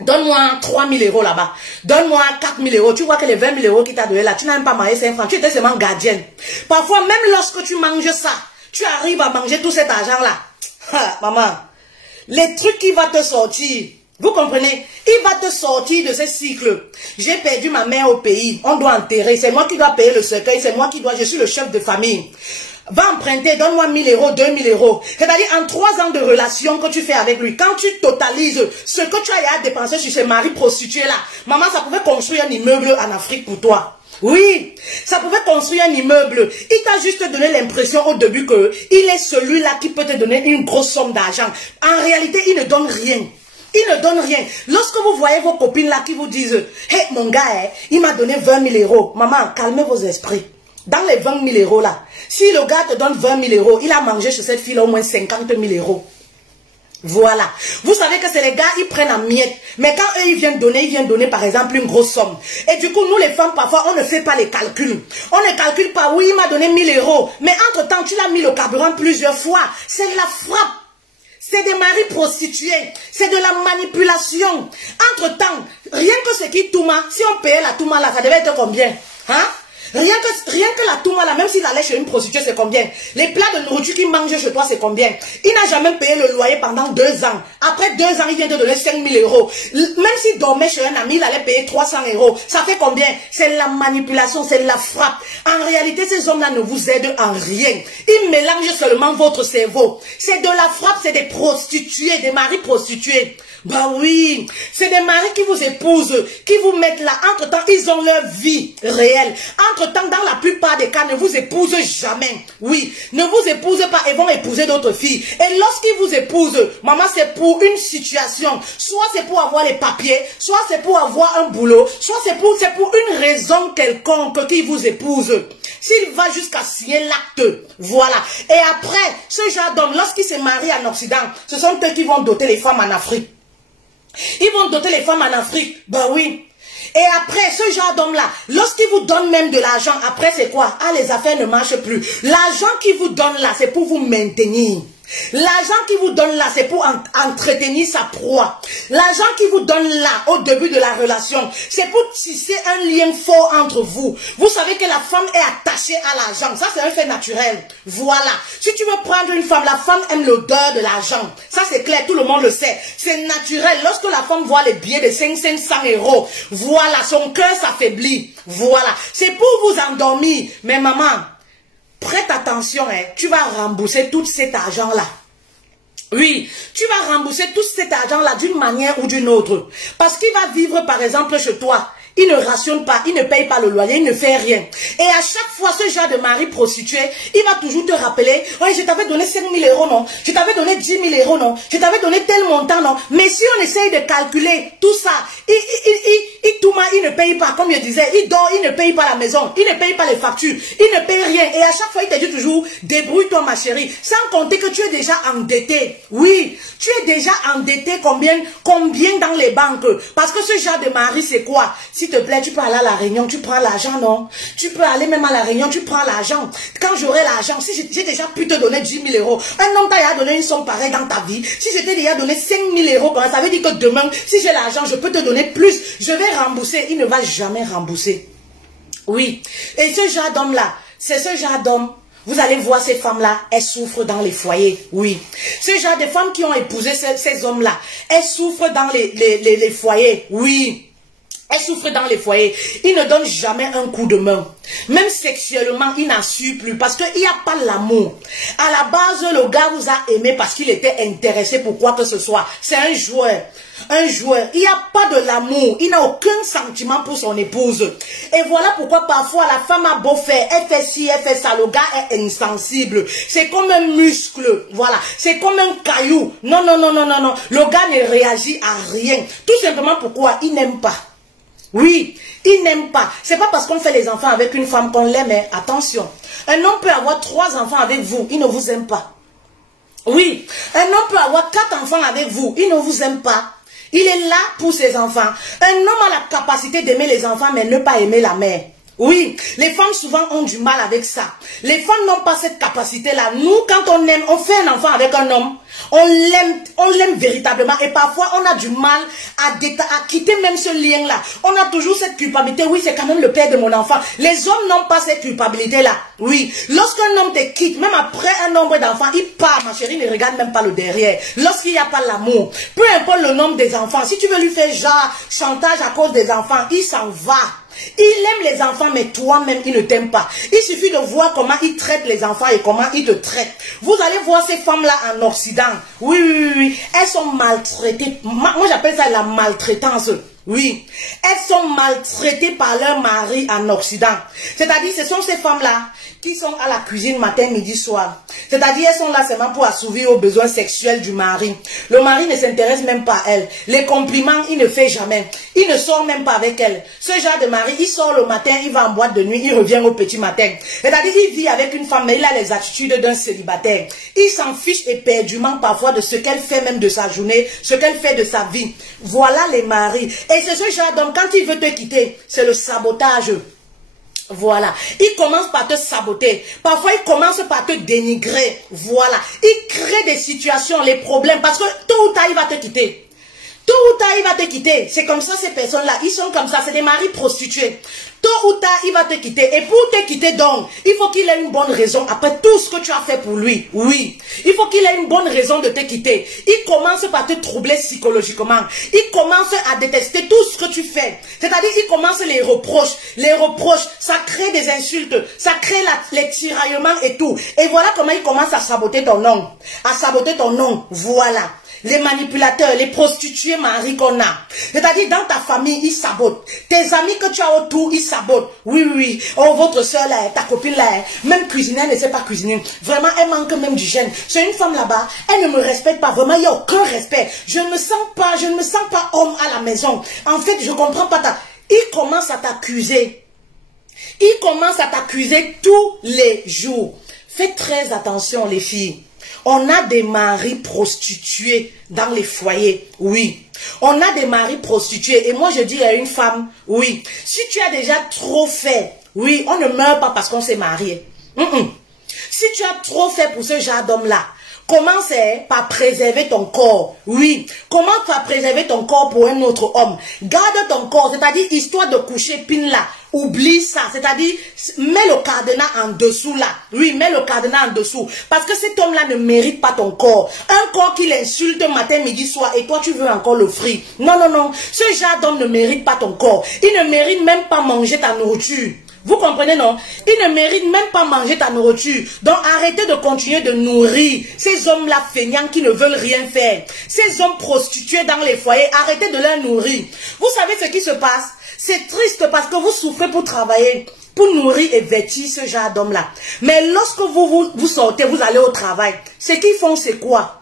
Donne-moi 3 000 € là-bas. Donne-moi 4 000 €. Tu vois que les 20 000 € qu'il t'a donné là, tu n'as même pas mangé 5 francs. Tu étais seulement gardienne. Parfois, même lorsque tu manges ça, tu arrives à manger tout cet argent-là. Maman, les trucs qui vont te sortir, vous comprenez? Il va te sortir de ce cycle. J'ai perdu ma mère au pays. On doit enterrer. C'est moi qui dois payer le cercueil. C'est moi qui dois. Je suis le chef de famille. Va emprunter. Donne-moi 1 000 €, 2 000 €. C'est-à-dire, en 3 ans de relation que tu fais avec lui, quand tu totalises ce que tu as à dépenser sur ces maris prostitués là, maman, ça pouvait construire un immeuble en Afrique pour toi. Oui, ça pouvait construire un immeuble. Il t'a juste donné l'impression au début que il est celui-là qui peut te donner une grosse somme d'argent. En réalité, il ne donne rien. Il ne donne rien. Lorsque vous voyez vos copines là qui vous disent, hey, mon gars, il m'a donné 20 000 €. Maman, calmez vos esprits. Dans les 20 000 € là, si le gars te donne 20 000 €, il a mangé chez cette fille là au moins 50 000 €. Voilà. Vous savez que c'est les gars, ils prennent en miettes. Mais quand eux, ils viennent donner par exemple une grosse somme. Et du coup, nous les femmes, parfois, on ne fait pas les calculs. On ne calcule pas, oui, il m'a donné 1 000 €. Mais entre-temps, tu l'as mis le carburant plusieurs fois. C'est la frappe. C'est des maris prostitués. C'est de la manipulation. Entre-temps, rien que ce qui touma, si on payait la touma là, ça devait être combien? Hein? Rien que la touma là, même s'il allait chez une prostituée, c'est combien? Les plats de nourriture qu'il mange chez toi, c'est combien? Il n'a jamais payé le loyer pendant 2 ans. Après 2 ans, il vient de donner 5 000 €. Même s'il dormait chez un ami, il allait payer 300 €. Ça fait combien? C'est la manipulation, c'est la frappe. En réalité, ces hommes-là ne vous aident en rien. Ils mélangent seulement votre cerveau. C'est de la frappe, c'est des prostituées, des maris prostitués. Bah oui, c'est des maris qui vous épousent, qui vous mettent là. Entre-temps, ils ont leur vie réelle. Entre-temps, dans la plupart des cas, ne vous épousent jamais. Oui, ne vous épousent pas et vont épouser d'autres filles. Et lorsqu'ils vous épousent, maman, c'est pour une situation. Soit c'est pour avoir les papiers, soit c'est pour avoir un boulot, soit c'est pour une raison quelconque qu'ils vous épousent. S'il va jusqu'à signer l'acte, voilà. Et après, ce genre d'homme, lorsqu'il se marie en Occident, ce sont eux qui vont doter les femmes en Afrique. Ils vont doter les femmes en Afrique. Ben oui. Et après, ce genre d'homme-là, lorsqu'il vous donne même de l'argent, après c'est quoi? Ah, les affaires ne marchent plus. L'argent qu'il vous donne là, c'est pour vous maintenir. L'argent qu'il vous donne là, c'est pour entretenir sa proie. L'argent qu'il vous donne là, au début de la relation, c'est pour tisser un lien fort entre vous. Vous savez que la femme est attachée à l'argent. Ça, c'est un fait naturel. Voilà. Si tu veux prendre une femme, la femme aime l'odeur de l'argent. Ça, c'est clair. Tout le monde le sait. C'est naturel. Lorsque la femme voit les billets de 500 €, voilà, son cœur s'affaiblit. Voilà. C'est pour vous endormir. Mais maman, prête attention, hein, tu vas rembourser tout cet argent-là. Oui, tu vas rembourser tout cet argent-là d'une manière ou d'une autre. Parce qu'il va vivre, par exemple, chez toi. Il ne rationne pas, il ne paye pas le loyer, il ne fait rien. Et à chaque fois, ce genre de mari prostitué, il va toujours te rappeler, ouais, je t'avais donné 5 000 €, non? Je t'avais donné 10 000 €, non? Je t'avais donné tel montant, non? Mais si on essaye de calculer tout ça, il ne paye pas, comme je disais, il dort, il ne paye pas la maison, il ne paye pas les factures, il ne paye rien. Et à chaque fois, il te dit toujours, débrouille-toi, ma chérie, sans compter que tu es déjà endetté. Oui, tu es déjà endetté combien dans les banques? Parce que ce genre de mari, c'est quoi? S'il te plaît, tu peux aller à la réunion, tu prends l'argent, non? Tu peux aller même à la réunion, tu prends l'argent. Quand j'aurai l'argent, si j'ai déjà pu te donner 10 000 €, un homme t'a déjà donné une somme pareille dans ta vie. Si je t'ai déjà donné 5 000 €, ça veut dire que demain, si j'ai l'argent, je peux te donner plus. Je vais rembourser. Il ne va jamais rembourser. Oui. Et ce genre d'homme-là, c'est ce genre d'homme. Vous allez voir ces femmes-là, elles souffrent dans les foyers, oui. Ce genre de femmes qui ont épousé ces hommes-là, elles souffrent dans les foyers, oui. Elles souffrent dans les foyers. Ils ne donnent jamais un coup de main. Même sexuellement, ils n'assurent plus parce qu'il n'y a pas l'amour. À la base, le gars vous a aimé parce qu'il était intéressé pour quoi que ce soit. C'est un joueur. Un joueur. Il n'y a pas de l'amour. Il n'a aucun sentiment pour son épouse. Et voilà pourquoi parfois la femme a beau faire. Elle fait ci, elle fait ça. Le gars est insensible. C'est comme un muscle. Voilà. C'est comme un caillou. Non, non, non, non, non, non. Le gars ne réagit à rien. Tout simplement pourquoi il n'aime pas. Oui, il n'aime pas. C'est pas parce qu'on fait les enfants avec une femme qu'on l'aime. Attention. Un homme peut avoir 3 enfants avec vous. Il ne vous aime pas. Oui. Un homme peut avoir 4 enfants avec vous. Il ne vous aime pas. Il est là pour ses enfants. Un homme a la capacité d'aimer les enfants, mais ne pas aimer la mère. Oui, les femmes souvent ont du mal avec ça. Les femmes n'ont pas cette capacité-là. Nous, quand on aime, on fait un enfant avec un homme, on l'aime véritablement. Et parfois, on a du mal à quitter même ce lien-là. On a toujours cette culpabilité. Oui, c'est quand même le père de mon enfant. Les hommes n'ont pas cette culpabilité-là. Oui, lorsqu'un homme te quitte, même après un nombre d'enfants, il part, ma chérie, ne regarde même pas le derrière. Lorsqu'il n'y a pas l'amour, peu importe le nombre des enfants, si tu veux lui faire genre chantage à cause des enfants, il s'en va. Il aime les enfants, mais toi-même, il ne t'aime pas. Il suffit de voir comment il traite les enfants et comment il te traite. Vous allez voir ces femmes-là en Occident. Oui, oui, oui. Elles sont maltraitées. Moi, j'appelle ça la maltraitance. Oui. Elles sont maltraitées par leur mari en Occident. C'est-à-dire, ce sont ces femmes-là qui sont à la cuisine matin, midi, soir. C'est-à-dire, elles sont là seulement pour assouvir aux besoins sexuels du mari. Le mari ne s'intéresse même pas à elle. Les compliments, il ne fait jamais. Il ne sort même pas avec elle. Ce genre de mari, il sort le matin, il va en boîte de nuit, il revient au petit matin. C'est-à-dire, il vit avec une femme, mais il a les attitudes d'un célibataire. Il s'en fiche éperdument parfois de ce qu'elle fait même de sa journée, ce qu'elle fait de sa vie. Voilà les maris. Et c'est ce genre d'homme, quand il veut te quitter, c'est le sabotage. Voilà, il commence par te saboter. Parfois, il commence par te dénigrer. Voilà, il crée des situations, les problèmes, parce que tôt ou tard, il va te quitter. Tôt ou tard, il va te quitter. C'est comme ça, ces personnes-là, ils sont comme ça, c'est des maris prostitués. Tôt ou tard, il va te quitter. Et pour te quitter donc, il faut qu'il ait une bonne raison. Après tout ce que tu as fait pour lui, oui, il faut qu'il ait une bonne raison de te quitter. Il commence par te troubler psychologiquement. Il commence à détester tout ce que tu fais. C'est-à-dire, il commence les reproches. Les reproches, ça crée des insultes. Ça crée les tiraillements et tout. Et voilà comment il commence à saboter ton nom. À saboter ton nom. Voilà. les manipulateurs, les prostituées maris qu'on a. C'est-à-dire dans ta famille, ils sabotent. Tes amis que tu as autour, ils sabotent. Oui, oui, oui. Oh, votre soeur là, ta copine là, même cuisiner, elle ne sait pas cuisiner. Vraiment, elle manque même du gène. C'est une femme là-bas, elle ne me respecte pas. Vraiment, il n'y a aucun respect. Je ne me sens pas homme à la maison. En fait, je ne comprends pas ta... Il commence à t'accuser. Il commence à t'accuser tous les jours. Faites très attention les filles. On a des maris prostitués dans les foyers, oui. On a des maris prostitués. Et moi je dis à une femme, oui. Si tu as déjà trop fait, oui, on ne meurt pas parce qu'on s'est marié. Si tu as trop fait pour ce genre d'homme-là, commence par préserver ton corps. Oui. Commence par préserver ton corps pour un autre homme. Garde ton corps, c'est-à-dire histoire de coucher pin là. Oublie ça, c'est-à-dire mets le cadenas en dessous là. Oui, mets le cadenas en dessous. Parce que cet homme-là ne mérite pas ton corps. Un corps qui l'insulte matin, midi, soir et toi tu veux encore l'offrir. Non, non, non. Ce genre d'homme ne mérite pas ton corps. Il ne mérite même pas manger ta nourriture. Vous comprenez, non? Il ne mérite même pas manger ta nourriture. Donc arrêtez de continuer de nourrir ces hommes-là feignants qui ne veulent rien faire. Ces hommes prostitués dans les foyers, arrêtez de les nourrir. Vous savez ce qui se passe? C'est triste parce que vous souffrez pour travailler, pour nourrir et vêtir ce genre d'hommes-là. Mais lorsque vous sortez, vous allez au travail, ce qu'ils font, c'est quoi?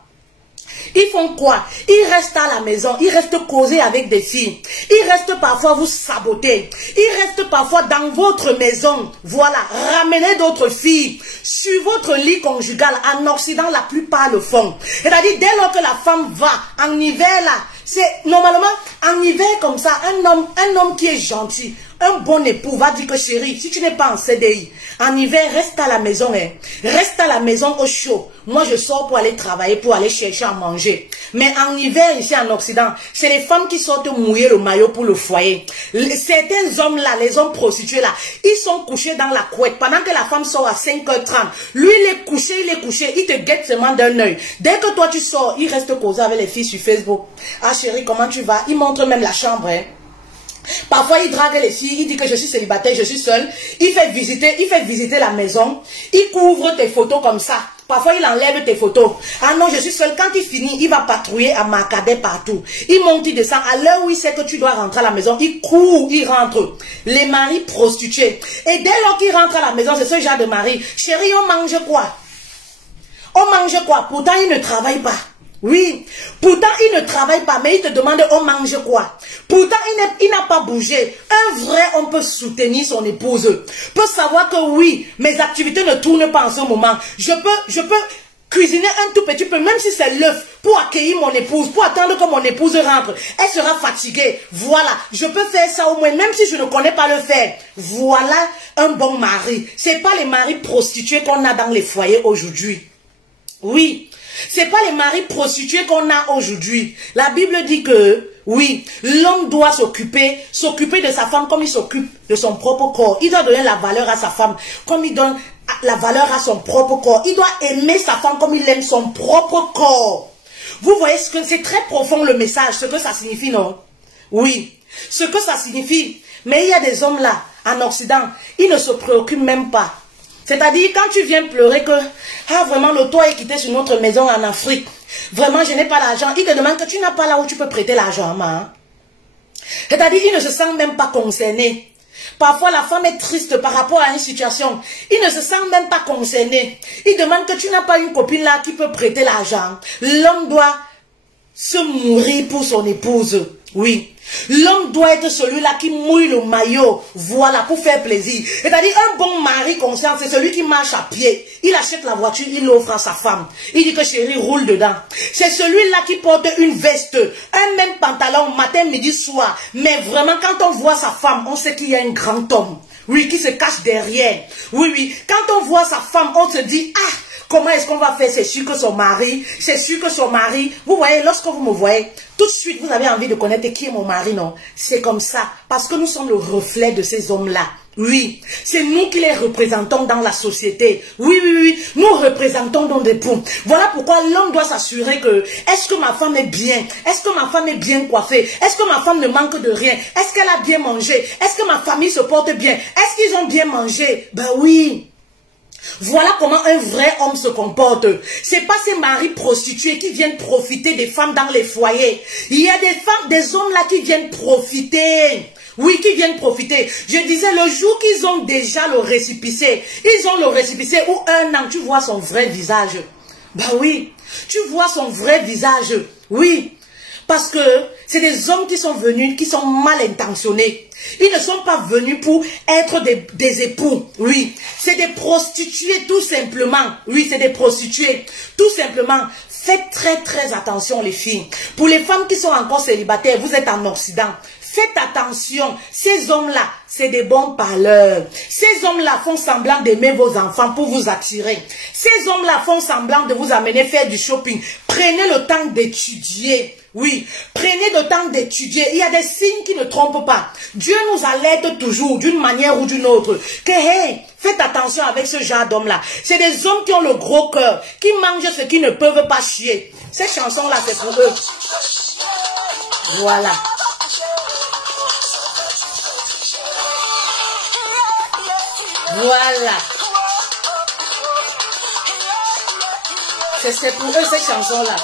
Ils font quoi? Ils restent à la maison, ils restent causer avec des filles. Ils restent parfois vous saboter. Ils restent parfois dans votre maison. Voilà, ramener d'autres filles sur votre lit conjugal. En Occident, la plupart le font. C'est-à-dire, dès lors que la femme va en hiver là, c'est normalement en hiver comme ça, un homme qui est gentil, un bon époux va dire que chérie, si tu n'es pas en CDI, en hiver, reste à la maison, hein. Reste à la maison au chaud. Moi, je sors pour aller travailler, pour aller chercher à manger. Mais en hiver, ici en Occident, c'est les femmes qui sortent mouiller le maillot pour le foyer. Certains hommes là, les hommes prostitués là, ils sont couchés dans la couette. Pendant que la femme sort à 5h30, lui, il est couché, il te guette seulement d'un œil. Dès que toi tu sors, il reste causé avec les filles sur Facebook. Ah chérie, comment tu vas? Il montre même la chambre, hein. Parfois, il drague les filles, il dit que je suis célibataire, je suis seule. Il fait visiter la maison. Il couvre tes photos comme ça. Parfois, il enlève tes photos. Ah non, je suis seule. Quand il finit, il va patrouiller à Marcadet partout. Il monte, il descend. À l'heure où il sait que tu dois rentrer à la maison, il court, il rentre. Les maris prostitués. Et dès lors qu'il rentre à la maison, c'est ce genre de mari. Chérie, on mange quoi? On mange quoi? Pourtant, il ne travaille pas. Oui, pourtant il ne travaille pas, mais il te demande on mange quoi. Pourtant il n'a pas bougé. Un vrai homme peut soutenir son épouse, peut savoir que oui, mes activités ne tournent pas en ce moment. Je peux cuisiner un tout petit peu, même si c'est l'œuf, pour accueillir mon épouse, pour attendre que mon épouse rentre. Elle sera fatiguée. Voilà, je peux faire ça au moins, même si je ne connais pas le faire. Voilà un bon mari. C'est pas les maris prostitués qu'on a dans les foyers aujourd'hui. Oui. C'est pas les maris prostitués qu'on a aujourd'hui. La Bible dit que, oui, l'homme doit s'occuper de sa femme comme il s'occupe de son propre corps. Il doit donner la valeur à sa femme comme il donne la valeur à son propre corps. Il doit aimer sa femme comme il aime son propre corps. Vous voyez ce que c'est très profond le message, ce que ça signifie, non? Oui, ce que ça signifie. Mais il y a des hommes là, en Occident, ils ne se préoccupent même pas. C'est-à-dire, quand tu viens pleurer que, ah vraiment, le toit est quitté sur notre maison en Afrique. Vraiment, je n'ai pas l'argent. Il te demande que tu n'as pas là où tu peux prêter l'argent, hein. C'est-à-dire, il ne se sent même pas concerné. Parfois, la femme est triste par rapport à une situation. Il ne se sent même pas concerné. Il demande que tu n'as pas une copine là qui peut prêter l'argent. L'homme doit se mourir pour son épouse. Oui. L'homme doit être celui-là qui mouille le maillot, voilà, pour faire plaisir. C'est-à-dire, un bon mari conscient, c'est celui qui marche à pied. Il achète la voiture, il l'offre à sa femme. Il dit que chérie, roule dedans. C'est celui-là qui porte une veste, un même pantalon, matin, midi, soir. Mais vraiment, quand on voit sa femme, on sait qu'il y a un grand homme. Oui, qui se cache derrière. Oui, oui. Quand on voit sa femme, on se dit, ah, comment est-ce qu'on va faire? C'est sûr que son mari, vous voyez, lorsque vous me voyez, tout de suite, vous avez envie de connaître qui est mon mari, non? C'est comme ça, parce que nous sommes le reflet de ces hommes-là. Oui, c'est nous qui les représentons dans la société. Oui, oui, oui, nous représentons nos époux. Voilà pourquoi l'homme doit s'assurer que, est-ce que ma femme est bien? Est-ce que ma femme est bien coiffée? Est-ce que ma femme ne manque de rien? Est-ce qu'elle a bien mangé? Est-ce que ma famille se porte bien? Est-ce qu'ils ont bien mangé? Ben oui. Voilà comment un vrai homme se comporte. C'est pas ces maris prostitués qui viennent profiter des femmes dans les foyers. Il y a des femmes, des hommes là qui viennent profiter. Oui, qui viennent profiter. Je disais, le jour qu'ils ont déjà le récépissé, ils ont le récépissé où un an, tu vois son vrai visage. Bah oui, tu vois son vrai visage. Oui, parce que c'est des hommes qui sont venus, qui sont mal intentionnés. Ils ne sont pas venus pour être des époux. Oui, c'est des prostituées tout simplement. Oui, c'est des prostituées tout simplement. Faites très attention les filles. Pour les femmes qui sont encore célibataires, vous êtes en Occident. Faites attention, ces hommes-là, c'est des bons parleurs. Ces hommes-là font semblant d'aimer vos enfants pour vous attirer. Ces hommes-là font semblant de vous amener faire du shopping. Prenez le temps d'étudier. Oui, prenez le temps d'étudier. Il y a des signes qui ne trompent pas. Dieu nous alerte toujours d'une manière ou d'une autre. Que hey, faites attention avec ce genre d'hommes-là. C'est des hommes qui ont le gros cœur, qui mangent ce qu'ils ne peuvent pas chier. Ces chansons-là, c'est pour eux. Voilà. Voilà. C'est pour eux ces chansons-là.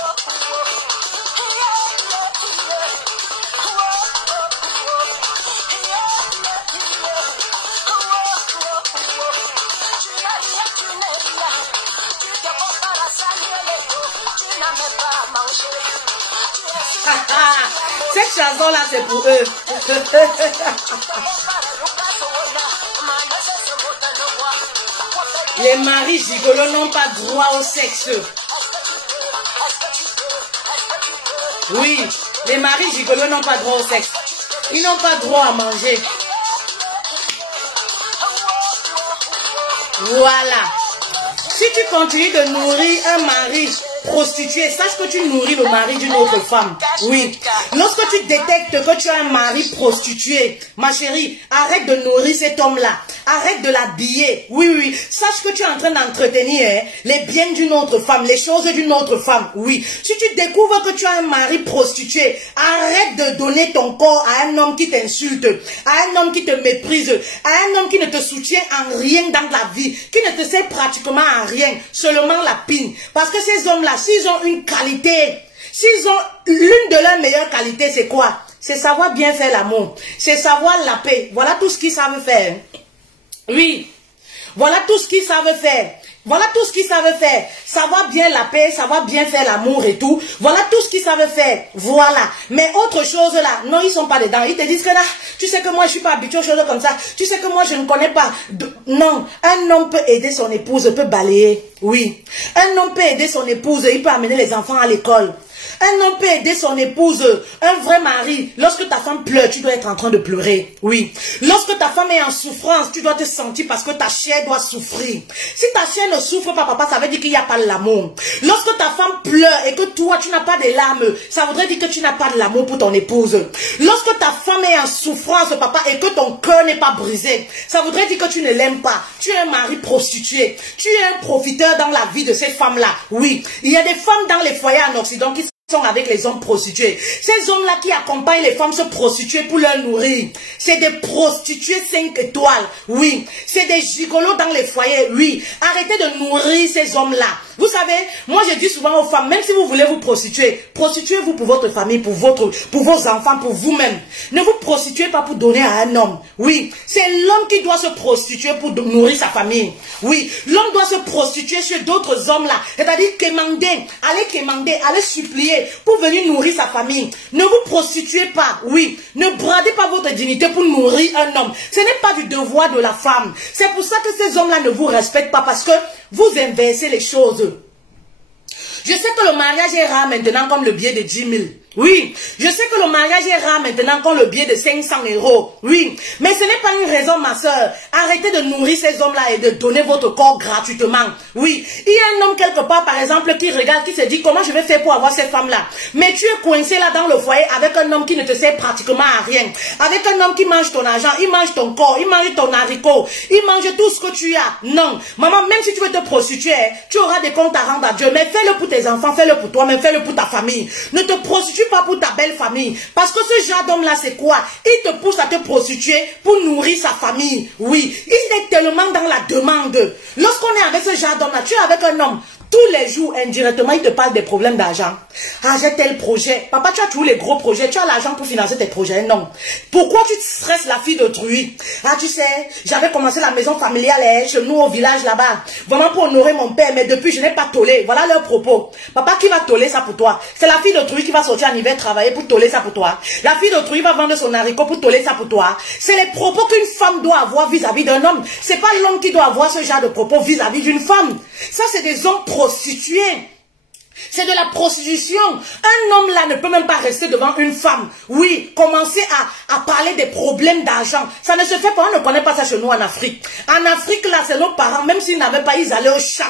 Cette chanson-là, c'est pour eux. Les maris gigolos n'ont pas droit au sexe. Oui, les maris gigolos n'ont pas droit au sexe. Ils n'ont pas droit à manger. Voilà. Si tu continues de nourrir un mari prostitué, sache que tu nourris le mari d'une autre femme. Oui. Lorsque tu détectes que tu as un mari prostitué, ma chérie, arrête de nourrir cet homme-là. Arrête de l'habiller. Oui, oui. Sache que tu es en train d'entretenir les biens d'une autre femme, les choses d'une autre femme. Oui. Si tu découvres que tu as un mari prostitué, arrête de donner ton corps à un homme qui t'insulte, à un homme qui te méprise, à un homme qui ne te soutient en rien dans la vie, qui ne te sert pratiquement à rien, seulement la pine. Parce que ces hommes-là, s'ils ont une qualité, s'ils ont l'une de leurs meilleures qualités, c'est quoi? C'est savoir bien faire l'amour. C'est savoir la paix. Voilà tout ce qu'ils savent faire. Oui, voilà tout ce qu'ils savent faire. Voilà tout ce qu'ils savent faire. Savoir bien la paix, savoir bien faire l'amour et tout. Voilà tout ce qu'ils savent faire. Voilà. Mais autre chose là, non, ils sont pas dedans. Ils te disent que là, tu sais que moi je suis pas habitué aux choses comme ça. Tu sais que moi je ne connais pas. Non, un homme peut aider son épouse, peut balayer. Oui. Un homme peut aider son épouse, il peut amener les enfants à l'école. Un homme peut aider son épouse, un vrai mari. Lorsque ta femme pleure, tu dois être en train de pleurer. Oui. Lorsque ta femme est en souffrance, tu dois te sentir parce que ta chair doit souffrir. Si ta chair ne souffre pas, papa, ça veut dire qu'il n'y a pas de l'amour. Lorsque ta femme pleure et que toi, tu n'as pas de larmes, ça voudrait dire que tu n'as pas de l'amour pour ton épouse. Lorsque ta femme est en souffrance, papa, et que ton cœur n'est pas brisé, ça voudrait dire que tu ne l'aimes pas. Tu es un mari prostitué. Tu es un profiteur dans la vie de ces femmes-là. Oui. Il y a des femmes dans les foyers en Occident qui sont avec les hommes prostitués. Ces hommes-là qui accompagnent les femmes se prostituer pour leur nourrir. C'est des prostituées 5 étoiles. Oui. C'est des gigolos dans les foyers. Oui. Arrêtez de nourrir ces hommes-là. Vous savez, moi je dis souvent aux femmes, même si vous voulez vous prostituer, prostituez-vous pour votre famille, pour vos enfants, pour vous-même. Ne vous prostituez pas pour donner à un homme. Oui. C'est l'homme qui doit se prostituer pour nourrir sa famille. Oui. L'homme doit se prostituer chez d'autres hommes là. C'est-à-dire quémander, allez supplier pour venir nourrir sa famille. Ne vous prostituez pas, oui. Ne bradez pas votre dignité pour nourrir un homme. Ce n'est pas du devoir de la femme. C'est pour ça que ces hommes-là ne vous respectent pas, parce que vous inversez les choses. Je sais que le mariage est rare maintenant comme le billet de 10 000. Oui, je sais que le mariage est rare maintenant comme le billet de 500 €. Oui, mais ce n'est pas une raison, ma soeur. Arrêtez de nourrir ces hommes-là et de donner votre corps gratuitement. Oui, il y a un homme quelque part, par exemple, qui regarde, qui se dit comment je vais faire pour avoir cette femme-là. Mais tu es coincé là dans le foyer avec un homme qui ne te sert pratiquement à rien. Avec un homme qui mange ton argent, il mange ton corps, il mange ton haricot, il mange tout ce que tu as. Non, maman, même si tu veux te prostituer, tu auras des comptes à rendre à Dieu. Mais fais-le pour tes enfants, fais-le pour toi, mais fais-le pour ta famille. Ne te prostitue pas pour ta belle famille. Parce que ce genre d'homme-là, c'est quoi? Il te pousse à te prostituer pour nourrir sa famille. Oui, il est tellement dans la demande. Lorsqu'on est avec ce genre d'homme-là, tu es avec un homme. Tous les jours, indirectement, il te parle des problèmes d'argent. Ah, j'ai tel projet. Papa, tu as tous les gros projets. Tu as l'argent pour financer tes projets. Non. Pourquoi tu te stresses la fille d'autrui? Ah, tu sais, j'avais commencé la maison familiale chez nous au village là-bas. Vraiment pour honorer mon père. Mais depuis, je n'ai pas tollé. Voilà leurs propos. Papa, qui va toller ça pour toi? C'est la fille d'autrui qui va sortir en hiver travailler pour toller ça pour toi. La fille d'autrui va vendre son haricot pour toller ça pour toi. C'est les propos qu'une femme doit avoir vis-à-vis d'un homme. C'est pas l'homme qui doit avoir ce genre de propos vis-à-vis d'une femme. Ça, c'est des hommes prostituée. C'est de la prostitution. Un homme là ne peut même pas rester devant une femme. Oui, commencer à parler des problèmes d'argent. Ça ne se fait pas, on ne connaît pas ça chez nous en Afrique. En Afrique là, c'est nos parents, même s'ils n'avaient pas, ils allaient au champ,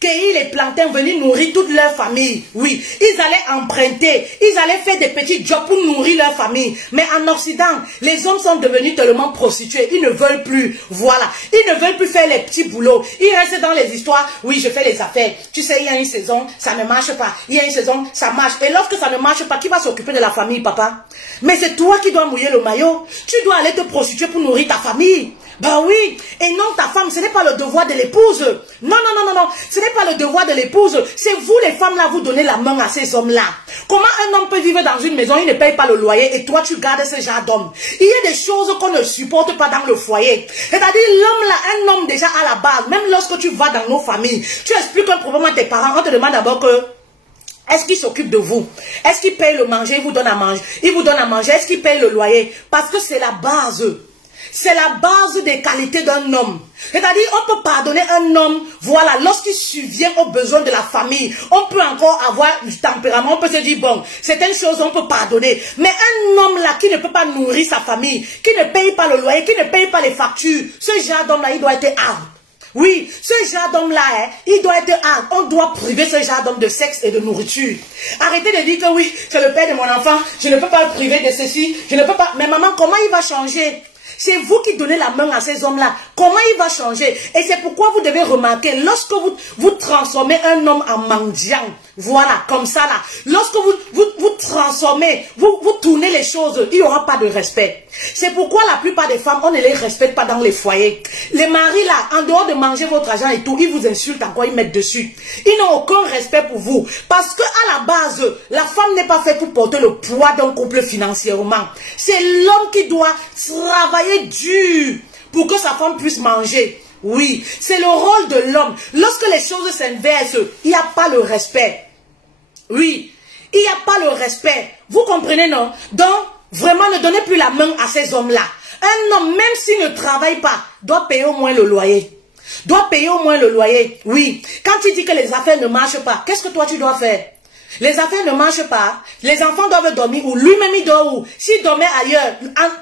cueillir les plantains, venir nourrir toute leur famille. Oui, ils allaient emprunter, ils allaient faire des petits jobs pour nourrir leur famille. Mais en Occident, les hommes sont devenus tellement prostitués, ils ne veulent plus, voilà, ils ne veulent plus faire les petits boulots. Ils restent dans les histoires, oui, je fais les affaires. Tu sais, il y a une saison, ça ne marche pas. Il y a une saison, ça marche. Et lorsque ça ne marche pas, qui va s'occuper de la famille, papa? Mais c'est toi qui dois mouiller le maillot. Tu dois aller te prostituer pour nourrir ta famille. Ben oui. Et non, ta femme, ce n'est pas le devoir de l'épouse. Non, non, non, non, non. Ce n'est pas le devoir de l'épouse. C'est vous, les femmes, là, vous donnez la main à ces hommes-là. Comment un homme peut vivre dans une maison, il ne paye pas le loyer et toi, tu gardes ce genre d'homme? Il y a des choses qu'on ne supporte pas dans le foyer. C'est-à-dire, l'homme, là, un homme déjà à la base, même lorsque tu vas dans nos familles, tu expliques un problème à tes parents, on te demande d'abord que est-ce qu'il s'occupe de vous? Est-ce qu'il paye le manger? Il vous donne à manger. Il vous donne à manger. Est-ce qu'il paye le loyer? Parce que c'est la base. C'est la base des qualités d'un homme. C'est-à-dire, on peut pardonner un homme, voilà, lorsqu'il subvient aux besoins de la famille. On peut encore avoir du tempérament. On peut se dire, bon, certaines choses, on peut pardonner. Mais un homme là, qui ne peut pas nourrir sa famille, qui ne paye pas le loyer, qui ne paye pas les factures, ce genre d'homme là, il doit être hard. Oui, ce genre d'homme-là, il doit être hard. On doit priver ce genre d'homme de sexe et de nourriture. Arrêtez de dire que oui, c'est le père de mon enfant, je ne peux pas le priver de ceci, je ne peux pas... Mais maman, comment il va changer? C'est vous qui donnez la main à ces hommes-là. Comment il va changer? Et c'est pourquoi vous devez remarquer, lorsque vous transformez un homme en mendiant, voilà, comme ça là, lorsque vous transformez, vous tournez les choses, il n'y aura pas de respect. C'est pourquoi la plupart des femmes, on ne les respecte pas dans les foyers. Les maris là, en dehors de manger votre argent et tout, ils vous insultent encore, ils mettent dessus. Ils n'ont aucun respect pour vous. Parce que à la base, la femme n'est pas faite pour porter le poids d'un couple financièrement. C'est l'homme qui doit travailler dur pour que sa femme puisse manger. Oui, c'est le rôle de l'homme. Lorsque les choses s'inversent, il n'y a pas le respect. Oui, il n'y a pas le respect. Vous comprenez, non? Donc, vraiment, ne donnez plus la main à ces hommes-là. Un homme, même s'il ne travaille pas, doit payer au moins le loyer. Doit payer au moins le loyer. Oui. Quand il dit que les affaires ne marchent pas, qu'est-ce que toi tu dois faire? Les affaires ne marchent pas, les enfants doivent dormir où? Lui-même il dort où? S'il dormait ailleurs,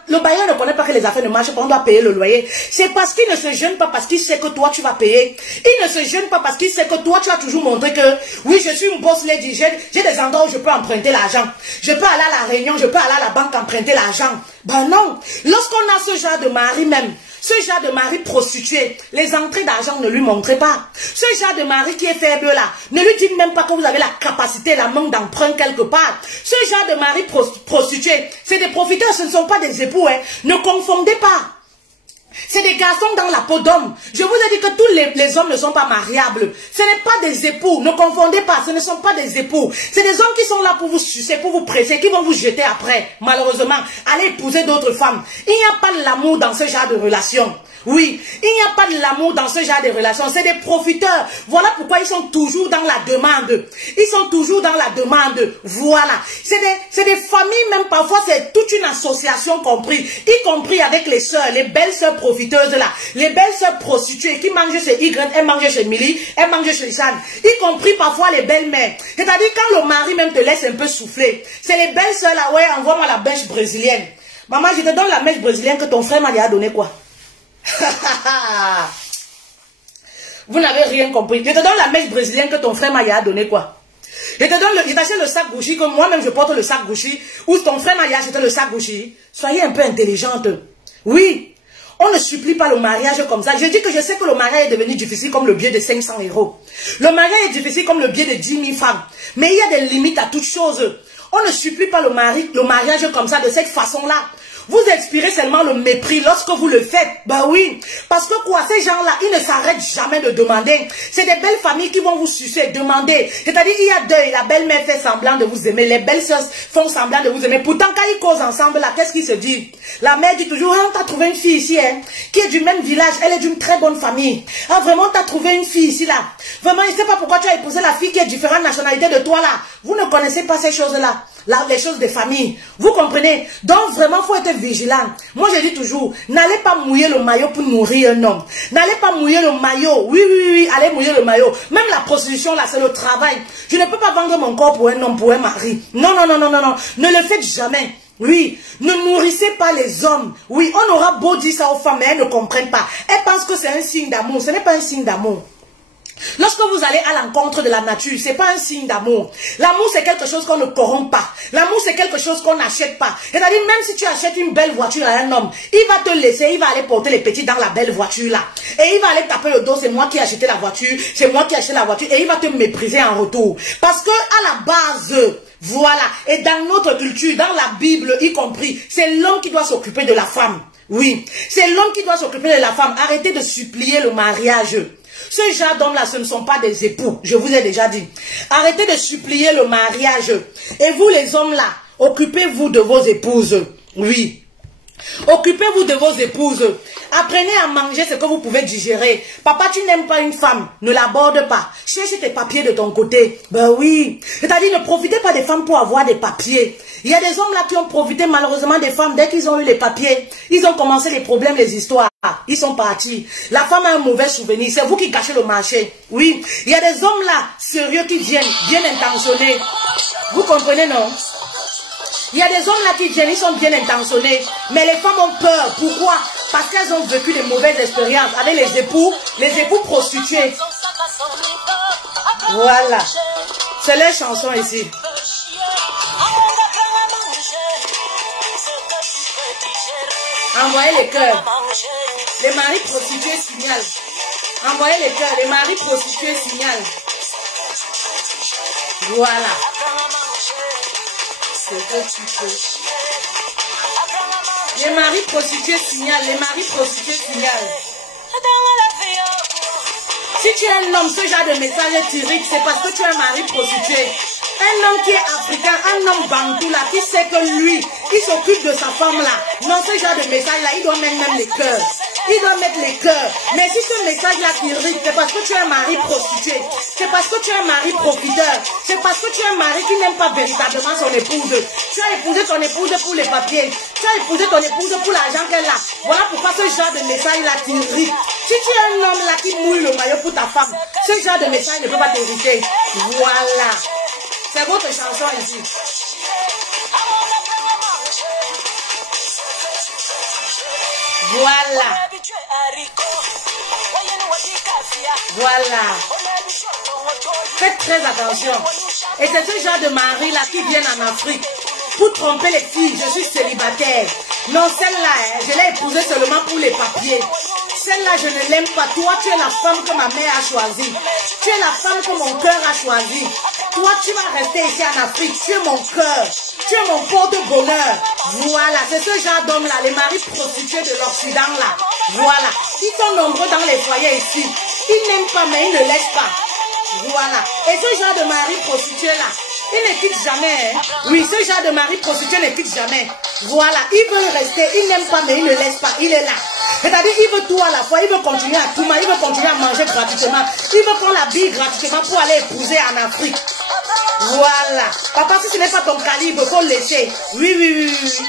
le bailleur ne connaît pas que les affaires ne marchent pas, on doit payer le loyer. C'est parce qu'il ne se gêne pas parce qu'il sait que toi tu vas payer. Il ne se gêne pas parce qu'il sait que toi tu as toujours montré que oui, je suis une boss lady, j'ai des endroits où je peux emprunter l'argent. Je peux aller à la Réunion, je peux aller à la banque emprunter l'argent. Ben non, lorsqu'on a ce genre de mari même, ce genre de mari prostitué, les entrées d'argent ne lui montrez pas. Ce genre de mari qui est faible là, ne lui dites même pas que vous avez la capacité, la main d'emprunt quelque part. Ce genre de mari prostitué, c'est des profiteurs, ce ne sont pas des époux. Hein. Ne confondez pas. C'est des garçons dans la peau d'homme. Je vous ai dit que tous les hommes ne sont pas mariables. Ce n'est pas des époux. Ne confondez pas. Ce ne sont pas des époux. C'est des hommes qui sont là pour vous sucer, pour vous presser, qui vont vous jeter après. Malheureusement, allez épouser d'autres femmes. Il n'y a pas de l'amour dans ce genre de relation. Oui, il n'y a pas de l'amour dans ce genre de relation. C'est des profiteurs. Voilà pourquoi ils sont toujours dans la demande. Ils sont toujours dans la demande. Voilà. C'est des familles, même parfois, c'est toute une association compris. Y compris avec les sœurs, les belles sœurs profiteuses là. Les belles sœurs prostituées qui mangent chez Y, elles mangent chez Milly, elles mangent chez Jeanne. Y compris parfois les belles-mères. C'est-à-dire quand le mari même te laisse un peu souffler. C'est les belles sœurs là, ouais, envoie-moi la mèche brésilienne. Maman, je te donne la mèche brésilienne que ton frère m'a déjà donné quoi? Vous n'avez rien compris. Je te donne la mèche brésilienne que ton frère m'a donné quoi? Je t'achète le sac Gucci comme moi-même je porte le sac Gucci ou ton frère m'a acheté le sac Gucci. Soyez un peu intelligente. Oui, on ne supplie pas le mariage comme ça. Je dis que je sais que le mariage est devenu difficile comme le billet de 500 €. Le mariage est difficile comme le billet de 10 000 femmes. Mais il y a des limites à toutes choses. On ne supplie pas le mariage comme ça, de cette façon-là. Vous expirez seulement le mépris lorsque vous le faites. Ben oui. Parce que quoi, ces gens-là, ils ne s'arrêtent jamais de demander. C'est des belles familles qui vont vous sucer, demander. C'est-à-dire, il y a deuil, la belle-mère fait semblant de vous aimer, les belles-sœurs font semblant de vous aimer. Pourtant, quand ils causent ensemble, là, qu'est-ce qu'ils se disent? La mère dit toujours, ah, t'as trouvé une fille ici, hein, qui est du même village, elle est d'une très bonne famille. Ah, vraiment, t'as trouvé une fille ici, là. Vraiment, je ne sais pas pourquoi tu as épousé la fille qui est différente nationalité de toi, là. Vous ne connaissez pas ces choses-là. Là, les choses de famille. Vous comprenez? Donc, vraiment, il faut être vigilant. Moi, je dis toujours, n'allez pas mouiller le maillot pour nourrir un homme. N'allez pas mouiller le maillot. Oui, oui, oui, allez mouiller le maillot. Même la prostitution, là, c'est le travail. Je ne peux pas vendre mon corps pour un homme, pour un mari. Non, non, non, non, non, non. Ne le faites jamais. Oui, ne nourrissez pas les hommes. Oui, on aura beau dire ça aux femmes, mais elles ne comprennent pas. Elles pensent que c'est un signe d'amour. Ce n'est pas un signe d'amour. Lorsque vous allez à l'encontre de la nature, ce n'est pas un signe d'amour. L'amour, c'est quelque chose qu'on ne corrompt pas. L'amour, c'est quelque chose qu'on n'achète pas. C'est-à-dire, même si tu achètes une belle voiture à un homme, il va te laisser, il va aller porter les petits dans la belle voiture là. Et il va aller taper le dos, c'est moi qui ai acheté la voiture, c'est moi qui ai acheté la voiture. Et il va te mépriser en retour. Parce que à la base, voilà, et dans notre culture, dans la Bible y compris, c'est l'homme qui doit s'occuper de la femme. Oui, c'est l'homme qui doit s'occuper de la femme. Arrêtez de supplier le mariage. Ce genre d'hommes-là, ce ne sont pas des époux, je vous ai déjà dit. Arrêtez de supplier le mariage. Et vous les hommes-là, occupez-vous de vos épouses. Oui. Occupez-vous de vos épouses. Apprenez à manger ce que vous pouvez digérer. Papa, tu n'aimes pas une femme, ne l'aborde pas. Cherche tes papiers de ton côté. Ben oui. C'est-à-dire, ne profitez pas des femmes pour avoir des papiers. Il y a des hommes là qui ont profité malheureusement des femmes. Dès qu'ils ont eu les papiers, ils ont commencé les problèmes, les histoires. Ils sont partis. La femme a un mauvais souvenir. C'est vous qui cachez le marché. Oui. Il y a des hommes là, sérieux, qui viennent, bien intentionnés. Vous comprenez, non? Il y a des hommes là qui viennent, ils sont bien intentionnés. Mais les femmes ont peur. Pourquoi? Parce qu'elles ont vécu des mauvaises expériences avec les époux prostitués. Voilà. C'est leur chanson ici. Envoyez les cœurs. Les maris prostitués signalent. Envoyez les cœurs. Les maris prostitués signalent. Voilà. C'est que tu peux. Les maris prostitués signalent. Les maris prostitués signalent. Si tu es un homme, ce genre de message t'irrite, c'est parce que tu es un mari prostitué. Un homme qui est africain, un homme bantou là, qui sait que lui, il s'occupe de sa femme là. Non, ce genre de message là, il doit mettre même les cœurs. Il doit mettre les cœurs. Mais si ce message là t'irrite, c'est parce que tu es un mari prostitué. C'est parce que tu es un mari profiteur. C'est parce que tu es un mari qui n'aime pas véritablement son épouse. Tu as épousé ton épouse pour les papiers. Tu as épousé ton épouse pour l'argent qu'elle a. Voilà pourquoi ce genre de message là t'irrite. Si tu es un homme là qui mouille le maillot pour ta femme, ce genre de message ne peut pas t'irriter. Voilà. C'est votre chanson ici. Voilà. Voilà. Faites très attention. Et c'est ce genre de mari là qui viennent en Afrique pour tromper les filles. Je suis célibataire. Non, celle-là, je l'ai épousée seulement pour les papiers. Celle-là, je ne l'aime pas. Toi, tu es la femme que ma mère a choisie. Tu es la femme que mon cœur a choisie. Toi, tu vas rester ici en Afrique. Tu es mon cœur. Tu es mon porte-bonheur. Voilà, c'est ce genre d'hommes-là, les maris prostitués de l'Occident, là. Voilà. Ils sont nombreux dans les foyers ici. Ils n'aiment pas, mais ils ne laissent pas. Voilà. Et ce genre de mari prostitué-là, il ne quitte jamais. Hein? Oui, ce genre de mari prostitué ne quitte jamais. Voilà. Il veut rester. Il n'aime pas, mais il ne laisse pas. Il est là. C'est-à-dire, il veut tout à la fois. Il veut continuer à tout manger. Il veut continuer à manger gratuitement. Il veut qu'on l'habille gratuitement pour aller épouser en Afrique. Voilà. Papa, si ce n'est pas ton calibre, il faut le laisser. Oui, oui, oui, oui.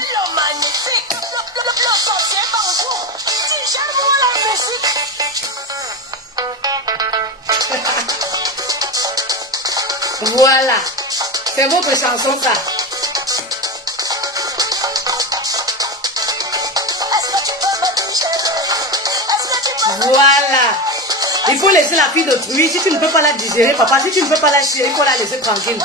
Voilà. C'est votre chanson, ça. Voilà. Il faut laisser la fille d'autrui. Si tu ne peux pas la digérer, papa, si tu ne peux pas la chier, il faut la laisser tranquille.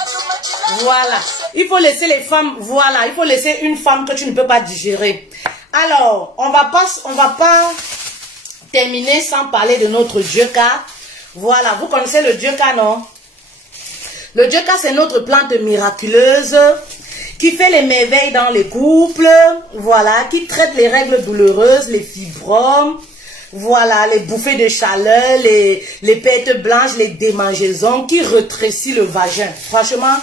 Voilà. Il faut laisser les femmes, voilà. Il faut laisser une femme que tu ne peux pas digérer. Alors, on va pas terminer sans parler de notre Djeka. Voilà. Vous connaissez le Djeka, non? Le Djeka, c'est notre plante miraculeuse qui fait les merveilles dans les couples, voilà, qui traite les règles douloureuses, les fibromes, voilà, les bouffées de chaleur, les pertes blanches, les démangeaisons, qui rétrécit le vagin. Franchement,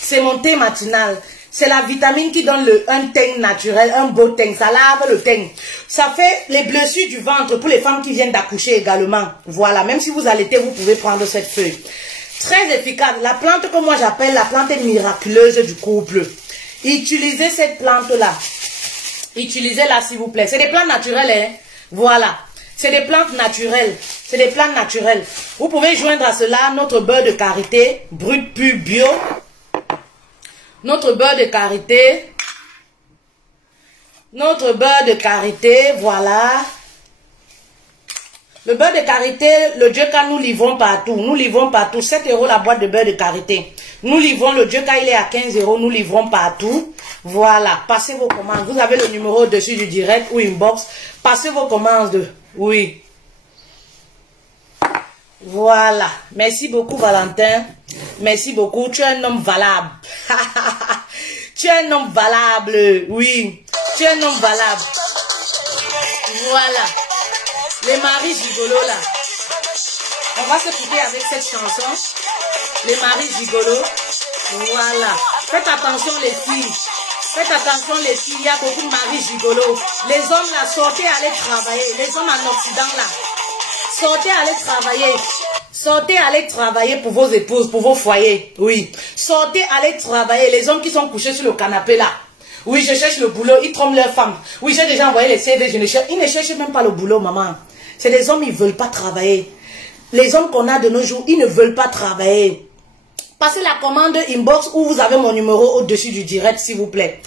c'est mon thé matinal. C'est la vitamine qui donne un teint naturel, un beau teint. Ça lave le teint. Ça fait les blessures du ventre pour les femmes qui viennent d'accoucher également. Voilà, même si vous allaitez, vous pouvez prendre cette feuille. Très efficace. La plante que moi j'appelle la plante miraculeuse du couple. Utilisez cette plante-là. Utilisez-la s'il vous plaît. C'est des plantes naturelles, hein. Voilà. C'est des plantes naturelles. C'est des plantes naturelles. Vous pouvez joindre à cela notre beurre de karité, brut pur bio. Notre beurre de karité. Notre beurre de karité, voilà. Le beurre de karité, le Dioka, nous livrons partout. Nous livrons partout. 7 € la boîte de beurre de karité. Nous livrons, le Dioka, il est à 15 €. Nous livrons partout. Voilà. Passez vos commandes. Vous avez le numéro au-dessus du direct ou inbox. Passez vos commandes. Oui. Voilà. Merci beaucoup, Valentin. Merci beaucoup. Tu es un homme valable. Tu es un homme valable. Oui. Tu es un homme valable. Voilà. Les maris gigolos là. On va se couper avec cette chanson. Les maris gigolos. Voilà. Faites attention les filles. Faites attention les filles. Il y a beaucoup de maris gigolos. Les hommes là, sortez, allez travailler. Les hommes en Occident là. Sortez, allez travailler. Sortez, allez travailler pour vos épouses, pour vos foyers. Oui. Sortez, allez travailler. Les hommes qui sont couchés sur le canapé là. Oui, je cherche le boulot. Ils trompent leurs femmes. Oui, j'ai déjà envoyé les CV. Ils ne cherchent même pas le boulot, maman. C'est des hommes, ils ne veulent pas travailler. Les hommes qu'on a de nos jours, ils ne veulent pas travailler. Passez la commande inbox où vous avez mon numéro au-dessus du direct, s'il vous plaît.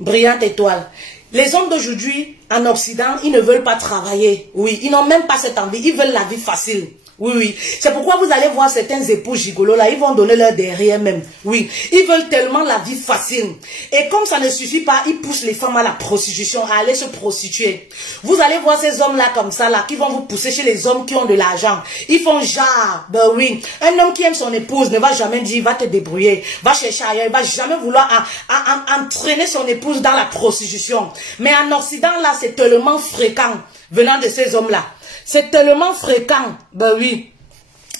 Brillante étoile. Les hommes d'aujourd'hui, en Occident, ils ne veulent pas travailler. Oui, ils n'ont même pas cette envie. Ils veulent la vie facile. Oui, oui. C'est pourquoi vous allez voir certains époux gigolos là, ils vont donner leur derrière même. Oui. Ils veulent tellement la vie facile. Et comme ça ne suffit pas, ils poussent les femmes à la prostitution, à aller se prostituer. Vous allez voir ces hommes là comme ça là, qui vont vous pousser chez les hommes qui ont de l'argent. Ils font genre, ben oui. Un homme qui aime son épouse ne va jamais dire, va te débrouiller, va chercher ailleurs, il va jamais vouloir entraîner son épouse dans la prostitution. Mais en Occident là, c'est tellement fréquent venant de ces hommes là. C'est tellement fréquent, ben oui,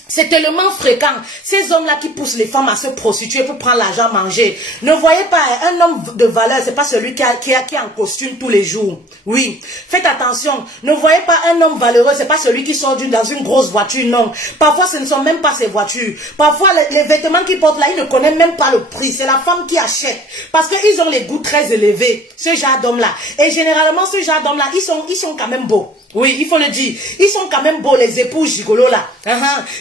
c'est tellement fréquent, ces hommes-là qui poussent les femmes à se prostituer pour prendre l'argent manger. Ne voyez pas, un homme de valeur, c'est pas celui qui est en costume tous les jours. Oui, faites attention, ne voyez pas un homme valeureux, c'est pas celui qui sort dans une grosse voiture, non. Parfois, ce ne sont même pas ses voitures. Parfois, les vêtements qu'il porte là, il ne connaît même pas le prix. C'est la femme qui achète. Parce qu'ils ont les goûts très élevés, ce genre d'hommes-là. Et généralement, ce genre d'hommes-là, ils sont quand même beaux. Oui, il faut le dire. Ils sont quand même beaux, les époux gigolos là.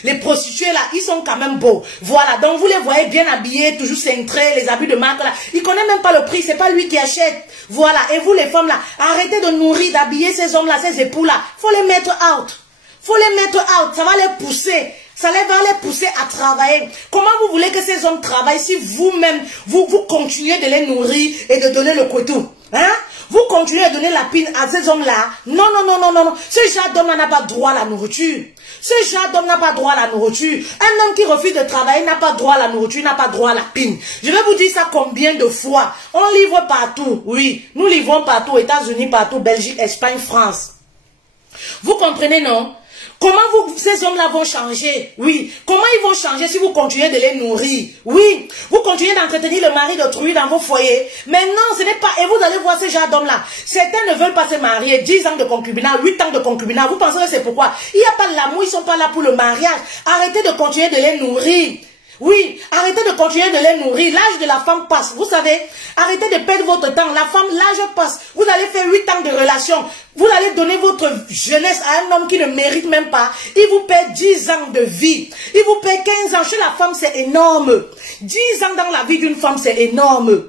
Les prostituées là, ils sont quand même beaux. Voilà, donc vous les voyez bien habillés, toujours cintrés, les habits de marque là. Ils connaissent même pas le prix, c'est pas lui qui achète. Voilà, et vous les femmes là, arrêtez de nourrir, d'habiller ces hommes là, ces époux là. Faut les mettre out. Faut les mettre out, ça va les pousser. Ça va les pousser à travailler. Comment vous voulez que ces hommes travaillent si vous-même, vous continuez de les nourrir et de donner le couteau? Hein? Vous continuez à donner la pine à ces hommes-là? Non, non, non, non, non, non. Ce genre d'homme n'a pas droit à la nourriture. Ce genre d'homme n'a pas droit à la nourriture. Un homme qui refuse de travailler n'a pas droit à la nourriture, n'a pas droit à la pine. Je vais vous dire ça combien de fois. On livre partout. Oui, nous livrons partout. États-Unis, partout. Belgique, Espagne, France. Vous comprenez, non? Comment ces hommes-là vont changer? Oui. Comment ils vont changer si vous continuez de les nourrir? Oui. Vous continuez d'entretenir le mari d'autrui dans vos foyers. Mais non, ce n'est pas... Et vous allez voir ces gens d'hommes-là. Certains ne veulent pas se marier. 10 ans de concubinat, 8 ans de concubinat. Vous pensez que c'est pourquoi? Il n'y a pas de l'amour, ils ne sont pas là pour le mariage. Arrêtez de continuer de les nourrir. Oui, arrêtez de continuer de les nourrir. L'âge de la femme passe, vous savez. Arrêtez de perdre votre temps. La femme, l'âge passe. Vous allez faire 8 ans de relation. Vous allez donner votre jeunesse à un homme qui ne mérite même pas. Il vous paie 10 ans de vie. Il vous paie 15 ans. Chez la femme, c'est énorme. 10 ans dans la vie d'une femme, c'est énorme.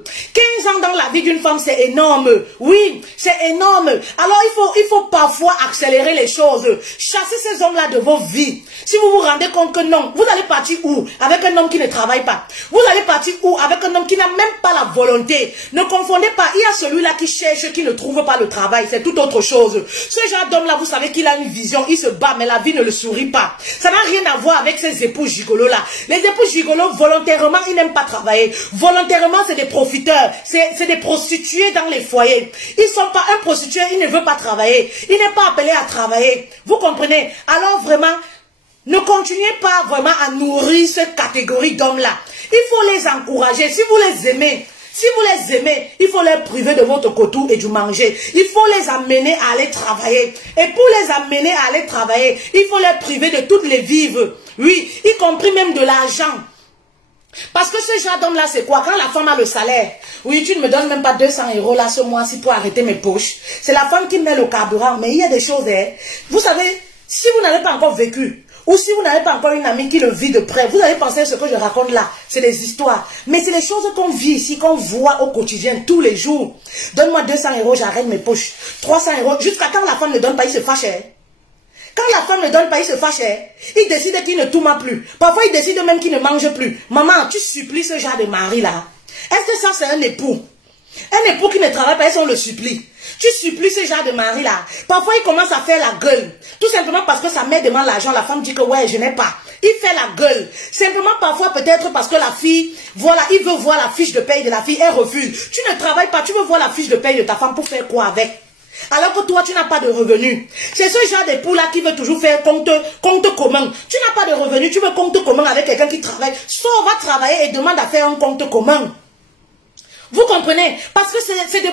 15 ans dans la vie d'une femme, c'est énorme. Oui, c'est énorme. Alors il faut parfois accélérer les choses. Chassez ces hommes-là de vos vies. Si vous vous rendez compte que non, vous allez partir où? Avec un homme qui ne travaille pas. Vous allez partir où? Avec un homme qui n'a même pas la volonté. Ne confondez pas, il y a celui-là qui cherche, qui ne trouve pas le travail. C'est tout autre chose. Ce genre d'homme-là, vous savez qu'il a une vision, il se bat, mais la vie ne le sourit pas. Ça n'a rien à voir avec ces époux gigolos-là. Les époux gigolos, volontairement, ils n'aiment pas travailler. Volontairement, c'est des profiteurs. C'est des prostituées dans les foyers. Ils sont pas un prostitué, il ne veut pas travailler. Il n'est pas appelé à travailler. Vous comprenez? Alors vraiment, ne continuez pas vraiment à nourrir cette catégorie d'hommes-là. Il faut les encourager. Si vous les aimez, il faut les priver de votre cotou et du manger. Il faut les amener à aller travailler. Et pour les amener à aller travailler, il faut les priver de toutes les vives. Oui, y compris même de l'argent. Parce que ce genre d'homme-là, c'est quoi? Quand la femme a le salaire, oui, tu ne me donnes même pas 200 € là ce mois-ci pour arrêter mes poches. C'est la femme qui met le carburant. Mais il y a des choses, hein. Vous savez, si vous n'avez pas encore vécu, ou si vous n'avez pas encore une amie qui le vit de près, vous allez penser ce que je raconte là, c'est des histoires. Mais c'est les choses qu'on vit ici, qu'on voit au quotidien, tous les jours. Donne-moi 200 €, j'arrête mes poches. 300 €, jusqu'à quand la femme ne donne pas, il se fâche. Quand la femme ne donne pas, il se fâche. Il décide qu'il ne tourne plus. Parfois, il décide même qu'il ne mange plus. Maman, tu supplies ce genre de mari là. Est-ce que ça, c'est un époux? Un époux qui ne travaille pas, on le supplie. Tu supplies ce genre de mari là. Parfois, il commence à faire la gueule. Tout simplement parce que sa mère demande l'argent. La femme dit que ouais, je n'ai pas. Il fait la gueule. Simplement parfois peut-être parce que la fille, voilà, il veut voir la fiche de paye de la fille. Elle refuse. Tu ne travailles pas. Tu veux voir la fiche de paye de ta femme pour faire quoi avec? Alors que toi, tu n'as pas de revenus. C'est ce genre d'époux-là qui veut toujours faire compte commun. Tu n'as pas de revenus, tu veux compte commun avec quelqu'un qui travaille. Soit on va travailler et demande à faire un compte commun. Vous comprenez? Parce que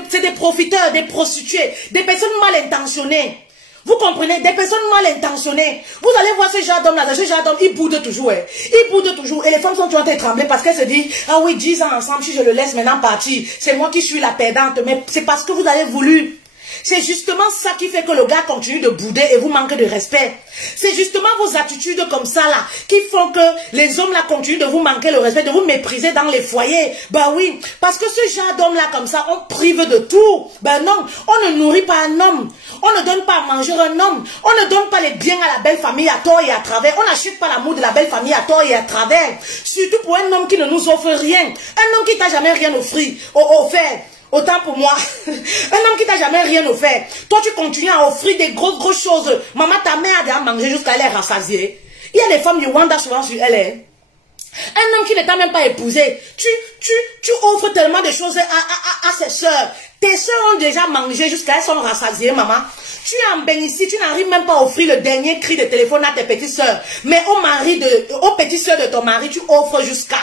c'est des profiteurs, des prostituées, des personnes mal intentionnées. Vous comprenez? Des personnes mal intentionnées. Vous allez voir ce genre d'homme-là, ce genre d'homme, il boude toujours. Il boude toujours. Et les femmes sont toujours en train de trembler parce qu'elles se disent, ah oui, 10 ans ensemble, si je le laisse maintenant partir, c'est moi qui suis la perdante. Mais c'est parce que vous avez voulu. C'est justement ça qui fait que le gars continue de bouder et vous manquez de respect. C'est justement vos attitudes comme ça là qui font que les hommes là continuent de vous manquer le respect, de vous mépriser dans les foyers. Ben oui, parce que ce genre d'homme là comme ça, on prive de tout. Ben non, on ne nourrit pas un homme. On ne donne pas à manger un homme. On ne donne pas les biens à la belle famille à tort et à travers. On n'achète pas l'amour de la belle famille à tort et à travers. Surtout pour un homme qui ne nous offre rien. Un homme qui t'a jamais rien offert. Autant pour moi, un homme qui t'a jamais rien offert. Toi, tu continues à offrir des grosses choses. Maman, ta mère a déjà mangé jusqu'à elle est rassasiée. Il y a des femmes du Rwanda souvent sur elle. Un homme qui ne t'a même pas épousé. Tu offres tellement de choses à ses soeurs. Tes soeurs ont déjà mangé jusqu'à elles sont rassasiées, maman. Tu es en bénéficie, tu n'arrives même pas à offrir le dernier cri de téléphone à tes petites soeurs. Mais aux petites soeurs de ton mari, tu offres jusqu'à.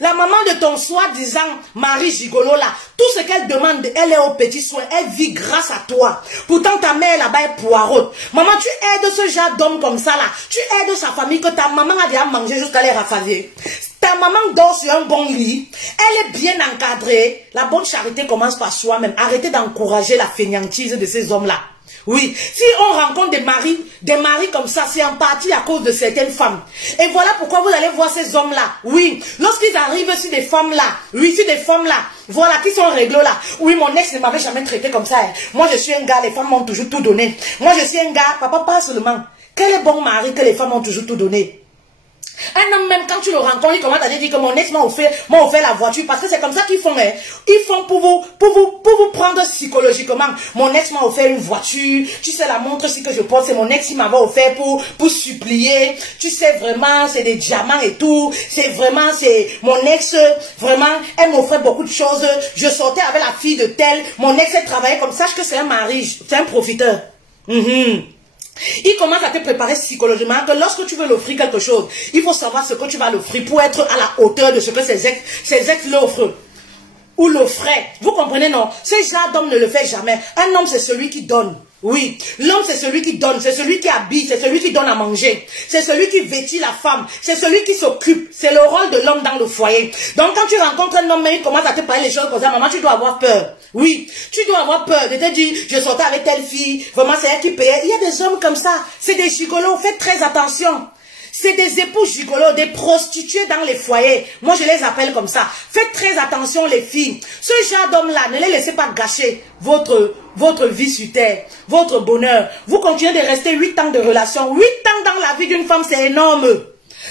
La maman de ton soi-disant mari gigolo là, tout ce qu'elle demande, elle est au petit soin, elle vit grâce à toi. Pourtant ta mère là-bas est poireau. Maman, tu aides ce genre d'homme comme ça là, tu aides sa famille que ta maman a déjà mangé jusqu'à les rassasier. Ta maman dort sur un bon lit, elle est bien encadrée. La bonne charité commence par soi-même. Arrêtez d'encourager la fainéantise de ces hommes-là. Oui, si on rencontre des maris comme ça, c'est en partie à cause de certaines femmes. Et voilà pourquoi vous allez voir ces hommes-là. Oui, lorsqu'ils arrivent sur des femmes-là, oui, sur des femmes-là, voilà, qui sont réglo là. Oui, mon ex ne m'avait jamais traité comme ça. Moi, je suis un gars, les femmes m'ont toujours tout donné. Moi, je suis un gars, papa, pas seulement. Quel est bon mari que les femmes ont toujours tout donné? Un homme, même quand tu le rencontres, il commence à te dire que mon ex m'a offert la voiture. Parce que c'est comme ça qu'ils font. Hein. Ils font pour vous prendre psychologiquement. Mon ex m'a offert une voiture. Tu sais, la montre aussi que je porte, c'est mon ex qui m'avait offert pour supplier. Tu sais, vraiment, c'est des diamants et tout. C'est vraiment, c'est mon ex, vraiment, elle m'offrait beaucoup de choses. Je sortais avec la fille de tel. Mon ex, elle travaillait comme ça. Sache que c'est un mari, c'est un profiteur. Il commence à te préparer psychologiquement que lorsque tu veux l'offrir quelque chose, il faut savoir ce que tu vas l'offrir pour être à la hauteur de ce que ses ex l'offrent. Ou l'offraient. Vous comprenez, non? Ce genre d'homme ne le fait jamais. Un homme, c'est celui qui donne. Oui, l'homme c'est celui qui donne, c'est celui qui habille, c'est celui qui donne à manger, c'est celui qui vêtit la femme, c'est celui qui s'occupe, c'est le rôle de l'homme dans le foyer. Donc quand tu rencontres un homme, il commence à te parler les choses comme ça, maman, tu dois avoir peur. Oui, tu dois avoir peur de te dire, je sortais avec telle fille, vraiment c'est elle qui payait. Il y a des hommes comme ça, c'est des gigolos, faites très attention. C'est des époux gigolos, des prostituées dans les foyers. Moi, je les appelle comme ça. Faites très attention, les filles. Ce genre d'hommes-là, ne les laissez pas gâcher votre vie sur terre, votre bonheur. Vous continuez de rester 8 ans de relation. 8 ans dans la vie d'une femme, c'est énorme.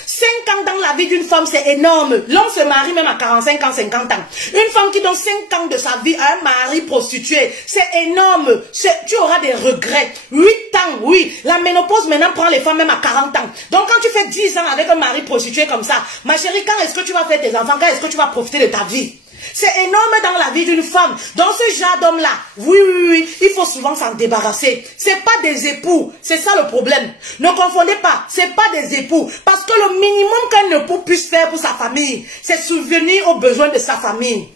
5 ans dans la vie d'une femme, c'est énorme. L'homme se marie même à 45 ans, 50 ans. Une femme qui donne 5 ans de sa vie à un mari prostitué, c'est énorme. Tu auras des regrets. 8 ans, oui. La ménopause maintenant prend les femmes même à 40 ans. Donc quand tu fais 10 ans avec un mari prostitué comme ça, ma chérie, quand est-ce que tu vas faire tes enfants? Quand est-ce que tu vas profiter de ta vie? C'est énorme dans la vie d'une femme. Dans ce genre d'homme-là, oui, il faut souvent s'en débarrasser. C'est pas des époux, c'est ça le problème. Ne confondez pas, c'est pas des époux. Parce que le minimum qu'un époux puisse faire pour sa famille, c'est subvenir aux besoins de sa famille.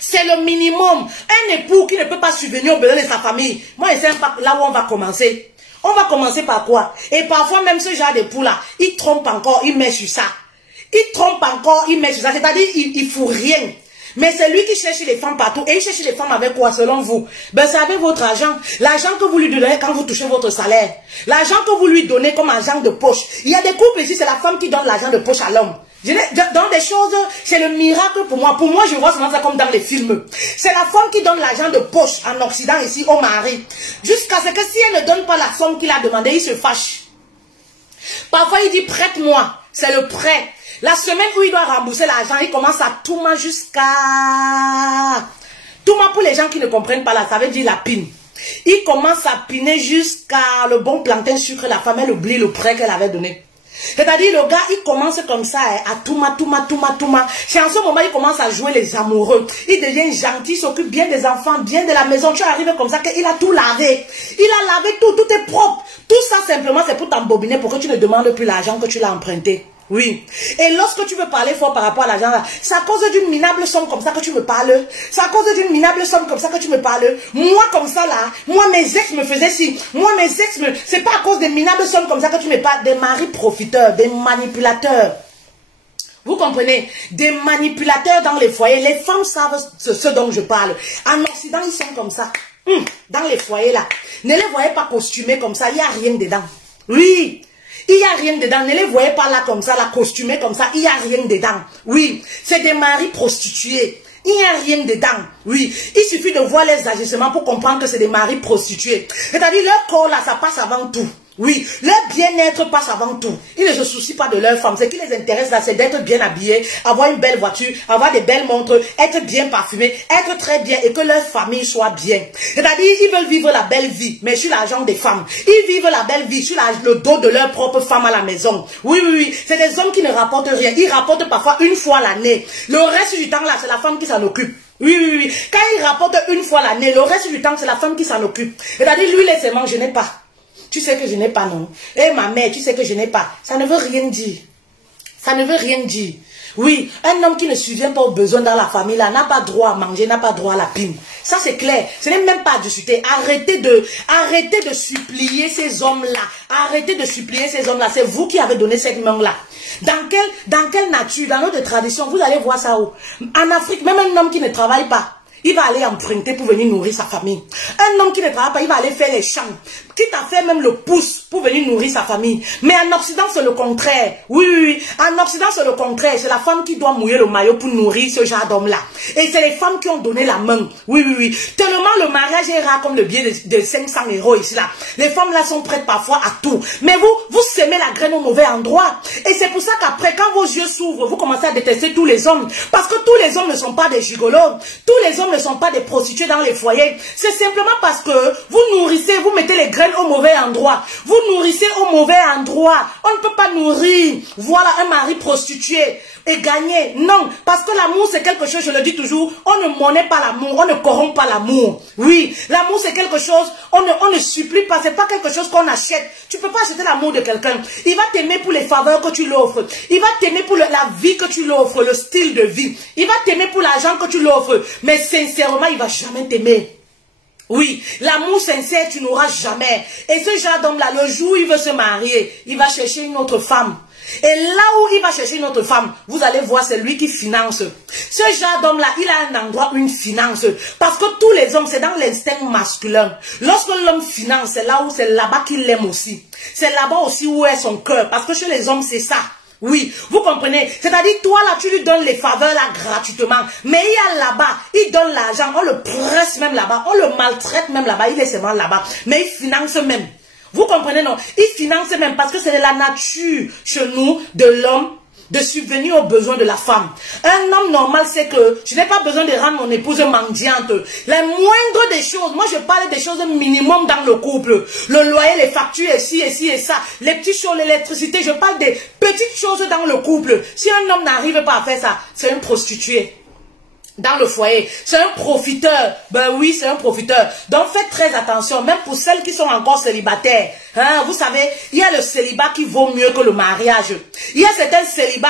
C'est le minimum. Un époux qui ne peut pas subvenir aux besoins de sa famille. Moi, je sais pas là où on va commencer. On va commencer par quoi? Et parfois même ce genre d'époux-là, il trompe encore, il met sur ça. Il trompe encore, il met sur ça. C'est-à-dire, il ne fout rien. Mais c'est lui qui cherche les femmes partout. Et il cherche les femmes avec quoi, selon vous? Ben, c'est avec votre argent. L'argent que vous lui donnez quand vous touchez votre salaire. L'argent que vous lui donnez comme argent de poche. Il y a des couples ici, c'est la femme qui donne l'argent de poche à l'homme. Dans des choses, c'est le miracle pour moi. Pour moi, je vois souvent ça comme dans les films. C'est la femme qui donne l'argent de poche en Occident ici au mari. Jusqu'à ce que si elle ne donne pas la somme qu'il a demandé, il se fâche. Parfois, il dit prête-moi. C'est le prêt. La semaine où il doit rembourser l'argent, il commence à touma jusqu'à... Touma pour les gens qui ne comprennent pas là, ça veut dire la pine. Il commence à piner jusqu'à le bon plantain sucre. La femme, elle oublie le prêt qu'elle avait donné. C'est-à-dire, le gars, il commence comme ça, à touma. C'est en ce moment, il commence à jouer les amoureux. Il devient gentil, il s'occupe bien des enfants, bien de la maison. Tu arrives comme ça, qu'il a tout lavé. Il a lavé tout, tout est propre. Tout ça, simplement, c'est pour t'embobiner, pour que tu ne demandes plus l'argent que tu l'as emprunté. Oui. Et lorsque tu veux parler fort par rapport à l'argent, c'est à cause d'une minable somme comme ça que tu me parles. C'est à cause d'une minable somme comme ça que tu me parles. Moi, comme ça, là, moi, mes ex me faisaient ci. Moi, mes ex me... C'est pas à cause des minables sommes comme ça que tu me parles. Des maris profiteurs, des manipulateurs. Vous comprenez? Des manipulateurs dans les foyers. Les femmes savent ce dont je parle. En Occident, ils sont comme ça. Dans les foyers, là. Ne les voyez pas costumés comme ça. Il n'y a rien dedans. Oui. Il n'y a rien dedans. Ne les voyez pas là comme ça, là, costumés comme ça. Il n'y a rien dedans. Oui. C'est des maris prostitués. Il n'y a rien dedans. Oui. Il suffit de voir les agissements pour comprendre que c'est des maris prostitués. C'est-à-dire, leur corps là, ça passe avant tout. Oui, leur bien-être passe avant tout. Ils ne se soucient pas de leur femme. Ce qui les intéresse là, c'est d'être bien habillés, avoir une belle voiture, avoir des belles montres, être bien parfumés, être très bien et que leur famille soit bien. C'est-à-dire, ils veulent vivre la belle vie, mais sur l'argent des femmes. Ils vivent la belle vie sur le dos de leur propre femme à la maison. Oui. C'est des hommes qui ne rapportent rien. Ils rapportent parfois une fois l'année. Le reste du temps là, c'est la femme qui s'en occupe. Oui. Quand ils rapportent une fois l'année, le reste du temps, c'est la femme qui s'en occupe. C'est-à-dire, lui, laissez-moi, je n'ai pas. Tu sais que je n'ai pas, non? Et ma mère, tu sais que je n'ai pas. Ça ne veut rien dire. Ça ne veut rien dire. Oui, un homme qui ne subvient pas aux besoins dans la famille, là, n'a pas droit à manger, n'a pas droit à la pine. Ça, c'est clair. Ce n'est même pas à discuter. Arrêtez de supplier ces hommes-là. Arrêtez de supplier ces hommes-là. C'est vous qui avez donné cette main-là. Dans quelle nature, dans notre tradition, vous allez voir ça où? En Afrique, même un homme qui ne travaille pas, il va aller emprunter pour venir nourrir sa famille. Un homme qui ne travaille pas, il va aller faire les champs. Quitte à faire même le pouce pour venir nourrir sa famille. Mais en Occident, c'est le contraire. Oui. En Occident, c'est le contraire. C'est la femme qui doit mouiller le maillot pour nourrir ce genre d'homme-là. Et c'est les femmes qui ont donné la main. Oui. Tellement le mariage est rare comme le billet de 500 € ici, là. Les femmes là sont prêtes parfois à tout. Mais vous semez la graine au mauvais endroit. Et c'est pour ça qu'après, quand vos yeux s'ouvrent, vous commencez à détester tous les hommes. Parce que tous les hommes ne sont pas des gigolos. Tous les hommes ne sont pas des prostituées dans les foyers. C'est simplement parce que vous nourrissez, vous mettez les graines au mauvais endroit. Vous nourrissez au mauvais endroit. On ne peut pas nourrir, voilà, un mari prostitué et gagner. Non, parce que l'amour c'est quelque chose, je le dis toujours, on ne monnaie pas l'amour, on ne corrompt pas l'amour. Oui, l'amour c'est quelque chose, on ne supplie pas, c'est pas quelque chose qu'on achète. Tu peux pas acheter l'amour de quelqu'un. Il va t'aimer pour les faveurs que tu l'offres. Il va t'aimer pour la vie que tu l'offres, le style de vie. Il va t'aimer pour l'argent que tu l'offres. Mais sincèrement, il va jamais t'aimer. Oui, l'amour sincère, tu n'auras jamais. Et ce genre d'homme-là, le jour où il veut se marier, il va chercher une autre femme. Et là où il va chercher une autre femme, vous allez voir, c'est lui qui finance. Ce genre d'homme-là, il a un endroit où il finance. Parce que tous les hommes, c'est dans l'instinct masculin. Lorsque l'homme finance, c'est là-bas qu'il aime aussi. C'est là-bas aussi où est son cœur. Parce que chez les hommes, c'est ça. Oui, vous comprenez. C'est-à-dire, toi là, tu lui donnes les faveurs là gratuitement. Mais il y a là-bas, il donne l'argent, on le presse même là-bas, on le maltraite même là-bas, il est seulement là-bas. Mais il finance même. Vous comprenez, non? Il finance même parce que c'est la nature chez nous de l'homme de subvenir aux besoins de la femme. Un homme normal, c'est que je n'ai pas besoin de rendre mon épouse mendiante. Les moindres des choses, moi je parle des choses minimum dans le couple. Le loyer, les factures, ici et ça. Les petites choses, l'électricité, je parle des petites choses dans le couple. Si un homme n'arrive pas à faire ça, c'est une prostituée. Dans le foyer, c'est un profiteur. Ben oui, c'est un profiteur. Donc faites très attention, même pour celles qui sont encore célibataires. Hein, vous savez, il y a le célibat qui vaut mieux que le mariage. Il y a certains célibats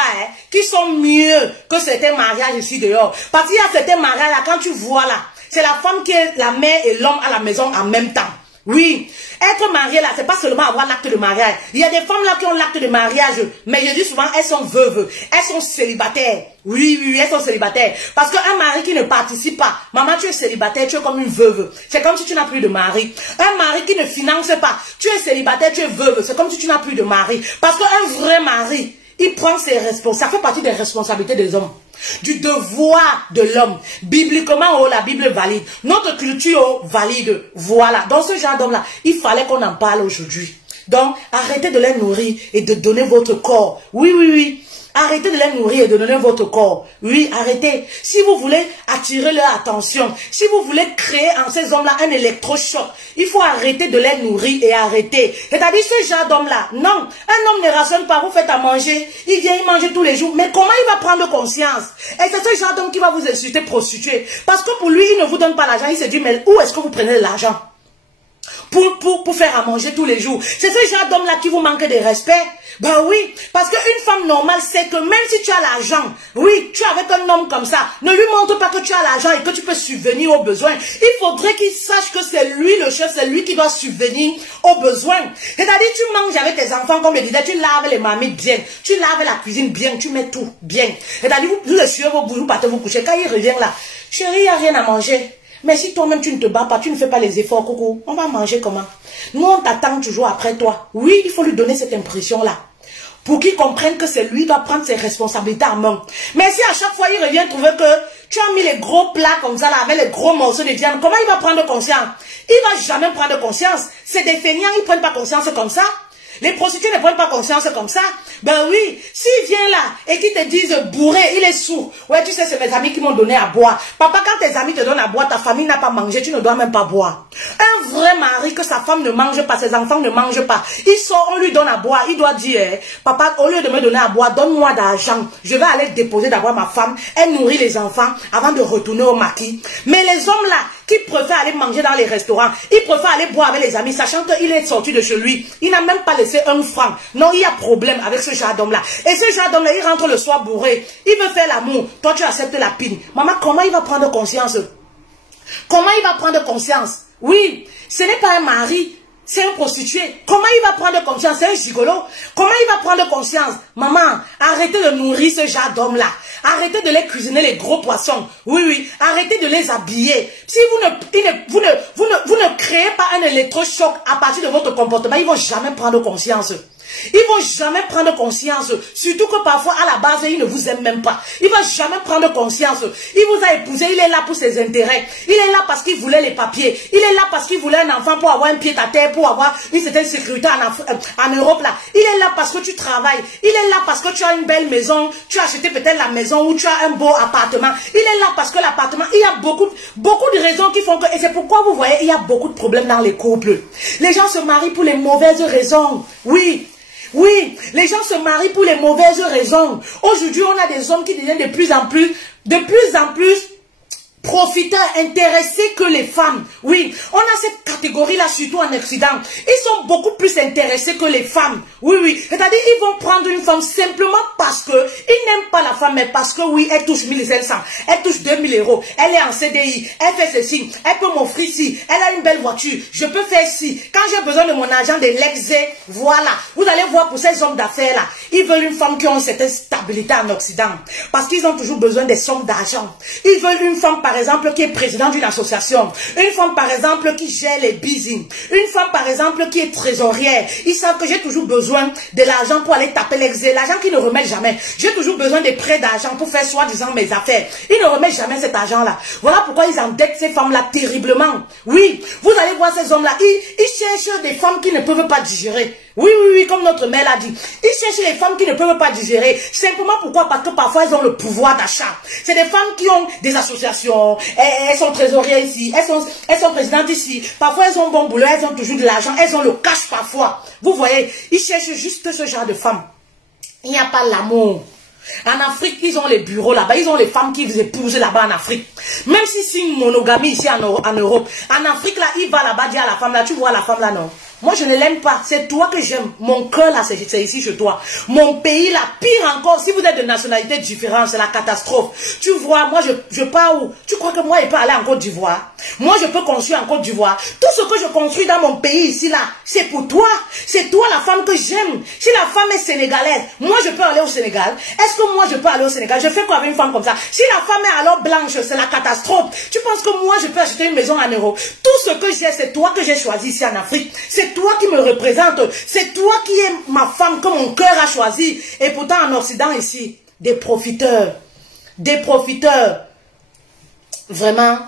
qui sont mieux que certains mariages ici dehors. Parce qu'il y a certains mariages là, quand tu vois là, c'est la femme qui est la mère et l'homme à la maison en même temps. Oui, être marié là, c'est pas seulement avoir l'acte de mariage. Il y a des femmes là qui ont l'acte de mariage, mais je dis souvent, elles sont veuves, elles sont célibataires. Oui, elles sont célibataires. Parce qu'un mari qui ne participe pas, maman, tu es célibataire, tu es comme une veuve. C'est comme si tu n'as plus de mari. Un mari qui ne finance pas, tu es célibataire, tu es veuve. C'est comme si tu n'as plus de mari. Parce qu'un vrai mari, il prend ses responsabilités. Ça fait partie des responsabilités des hommes. Du devoir de l'homme. Bibliquement, la Bible valide. Notre culture valide. Voilà. Dans ce genre d'homme-là, il fallait qu'on en parle aujourd'hui. Donc, arrêtez de les nourrir et de donner votre corps. Oui. Arrêtez de les nourrir et de donner votre corps. Oui, arrêtez. Si vous voulez attirer leur attention, si vous voulez créer en ces hommes-là un électrochoc, il faut arrêter de les nourrir et arrêter. C'est-à-dire ce genre d'homme-là, non. Un homme ne rationne pas, vous faites à manger, il vient y manger tous les jours. Mais comment il va prendre conscience? Et c'est ce genre d'homme qui va vous insulter prostituée. Parce que pour lui, il ne vous donne pas l'argent, il se dit, mais où est-ce que vous prenez l'argent? Pour faire à manger tous les jours. C'est ce genre d'homme-là qui vous manque de respect. Ben oui, parce qu'une femme normale sait que même si tu as l'argent, oui, tu es avec un homme comme ça, ne lui montre pas que tu as l'argent et que tu peux subvenir aux besoins. Il faudrait qu'il sache que c'est lui le chef, c'est lui qui doit subvenir aux besoins. C'est-à-dire, tu manges avec tes enfants, comme je disais, tu laves les marmites bien, tu laves la cuisine bien, tu mets tout bien. C'est-à-dire, vous le suivez, vous partez vous coucher. Quand il revient là, chérie, il n'y a rien à manger. Mais si toi-même tu ne te bats pas, tu ne fais pas les efforts, coucou, on va manger comment? Nous, on t'attend toujours après toi. Oui, il faut lui donner cette impression-là. Pour qu'il comprenne que c'est lui qui doit prendre ses responsabilités en main. Mais si à chaque fois il revient trouver que tu as mis les gros plats comme ça là, avec les gros morceaux de viande, comment il va prendre conscience? Il ne va jamais prendre conscience. C'est des feignants, ils ne prennent pas conscience comme ça. Les prostituées ne prennent pas conscience comme ça. Ben oui, s'il vient là et qu'ils te disent bourré, il est sourd. Ouais, tu sais, c'est mes amis qui m'ont donné à boire. Papa, quand tes amis te donnent à boire, ta famille n'a pas mangé, tu ne dois même pas boire. Un vrai mari que sa femme ne mange pas, ses enfants ne mangent pas. Il sort, on lui donne à boire. Il doit dire, papa, au lieu de me donner à boire, donne-moi d'argent. Je vais aller déposer d'abord ma femme. Elle nourrit les enfants avant de retourner au maquis. Mais les hommes là, qui préfèrent aller manger dans les restaurants, ils préfèrent aller boire avec les amis, sachant qu'il est sorti de chez lui. Il n'a même pas laissé un franc. Non, il y a problème avec ce genre d'homme-là. Et ce genre d'homme-là, il rentre le soir bourré. Il veut faire l'amour. Toi, tu acceptes la pine. Maman, comment il va prendre conscience? Comment il va prendre conscience? Oui, ce n'est pas un mari. C'est un prostitué. Comment il va prendre conscience? C'est un gigolo. Comment il va prendre conscience? Maman, arrêtez de nourrir ce genre d'homme-là. Arrêtez de les cuisiner les gros poissons. Oui. Arrêtez de les habiller. Si vous ne créez pas un électrochoc à partir de votre comportement, ils ne vont jamais prendre conscience. Ils vont jamais prendre conscience. Surtout que parfois, à la base, il ne vous aime même pas. Il va jamais prendre conscience. Il vous a épousé, il est là pour ses intérêts. Il est là parce qu'il voulait les papiers. Il est là parce qu'il voulait un enfant pour avoir un pied à terre, pour avoir une certaine sécurité en Europe là. Il est là parce que tu travailles. Il est là parce que tu as une belle maison. Tu as acheté peut-être la maison ou tu as un beau appartement. Il est là parce que l'appartement, il y a beaucoup de raisons qui font que, et c'est pourquoi vous voyez, il y a beaucoup de problèmes dans les couples. Les gens se marient pour les mauvaises raisons. Oui, les gens se marient pour les mauvaises raisons. Aujourd'hui, on a des hommes qui deviennent de plus en plus profiteurs, intéressés que les femmes. Oui, on a cette catégorie-là, surtout en Occident. Ils sont beaucoup plus intéressés que les femmes. Oui, oui. C'est-à-dire, ils vont prendre une femme simplement parce que ils n'aiment pas la femme, mais parce que, oui, elle touche 1500, elle touche 2000 euros, elle est en CDI, elle fait ceci, elle peut m'offrir ci, elle a une belle voiture, je peux faire ci. Quand j'ai besoin de mon argent de l'exé, voilà. Vous allez voir pour ces hommes d'affaires-là, ils veulent une femme qui a une certaine stabilité en Occident. Parce qu'ils ont toujours besoin des sommes d'argent. Ils veulent une femme, par exemple, qui est présidente d'une association. Une femme, par exemple, qui gère les business. Une femme, par exemple, qui est trésorière. Ils savent que j'ai toujours besoin de l'argent pour aller taper l'exé. L'argent qu'ils ne remettent jamais. J'ai toujours besoin des prêts d'argent pour faire soi-disant mes affaires. Ils ne remettent jamais cet argent-là. Voilà pourquoi ils endettent ces femmes-là terriblement. Oui, vous allez voir ces hommes-là. Ils cherchent des femmes qui ne peuvent pas digérer. Oui, oui, oui, comme notre mère l'a dit. Ils cherchent les femmes qui ne peuvent pas digérer. Simplement pourquoi? Parce que parfois, elles ont le pouvoir d'achat. C'est des femmes qui ont des associations. Elles sont trésorières ici. Elles sont présidentes ici. Parfois, elles ont bon boulot. Elles ont toujours de l'argent. Elles ont le cash parfois. Vous voyez, ils cherchent juste ce genre de femmes. Il n'y a pas l'amour. En Afrique, ils ont les bureaux là-bas. Ils ont les femmes qui vous épousent là-bas en Afrique. Même si c'est une monogamie ici en Europe. En Afrique, là, il va là-bas dire à la femme là, tu vois la femme là, non? Moi, je ne l'aime pas. C'est toi que j'aime. Mon cœur, là, c'est ici chez toi. Mon pays, là, pire encore, si vous êtes de nationalité différente, c'est la catastrophe. Tu vois, moi, je pars où? Tu crois que moi, je peux aller en Côte d'Ivoire? Moi, je peux construire en Côte d'Ivoire. Tout ce que je construis dans mon pays, ici, là, c'est pour toi. C'est toi, la femme que j'aime. Si la femme est sénégalaise, moi, je peux aller au Sénégal. Est-ce que moi, je peux aller au Sénégal? Je fais quoi avec une femme comme ça? Si la femme est alors blanche, c'est la catastrophe. Tu penses que moi, je peux acheter une maison en euros? Tout ce que j'ai, c'est toi que j'ai choisi ici en Afrique. C'est toi qui me représente. C'est toi qui es ma femme que mon cœur a choisi. Et pourtant, en Occident, ici, des profiteurs. Des profiteurs. Vraiment,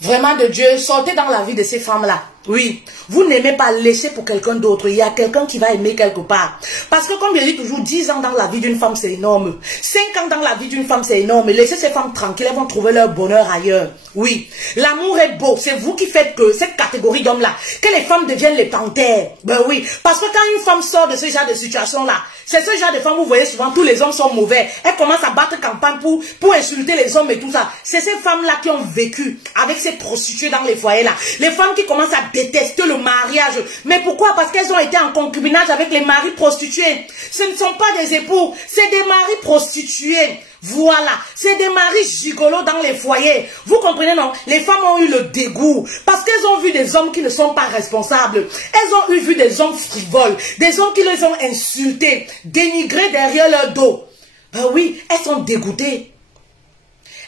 vraiment de Dieu. Sortez dans la vie de ces femmes-là. Oui, vous n'aimez pas laisser pour quelqu'un d'autre. Il y a quelqu'un qui va aimer quelque part. Parce que comme je dis toujours, 10 ans dans la vie d'une femme, c'est énorme. 5 ans dans la vie d'une femme, c'est énorme. Laissez ces femmes tranquilles, elles vont trouver leur bonheur ailleurs. Oui, l'amour est beau. C'est vous qui faites que cette catégorie d'hommes-là, que les femmes deviennent les panthères. Ben oui, parce que quand une femme sort de ce genre de situation-là, c'est ce genre de femme, vous voyez souvent, tous les hommes sont mauvais. Elles commencent à battre campagne pour insulter les hommes et tout ça. C'est ces femmes-là qui ont vécu avec ces prostituées dans les foyers-là. Les femmes qui commencent à détester le mariage. Mais pourquoi? Parce qu'elles ont été en concubinage avec les maris prostitués. Ce ne sont pas des époux, c'est des maris prostitués. Voilà, c'est des maris gigolos dans les foyers. Vous comprenez, non? Les femmes ont eu le dégoût parce qu'elles ont vu des hommes qui ne sont pas responsables. Elles ont vu des hommes frivoles, des hommes qui les ont insultés, dénigrés derrière leur dos. Ben oui, elles sont dégoûtées.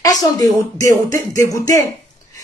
Elles sont dégoûtées.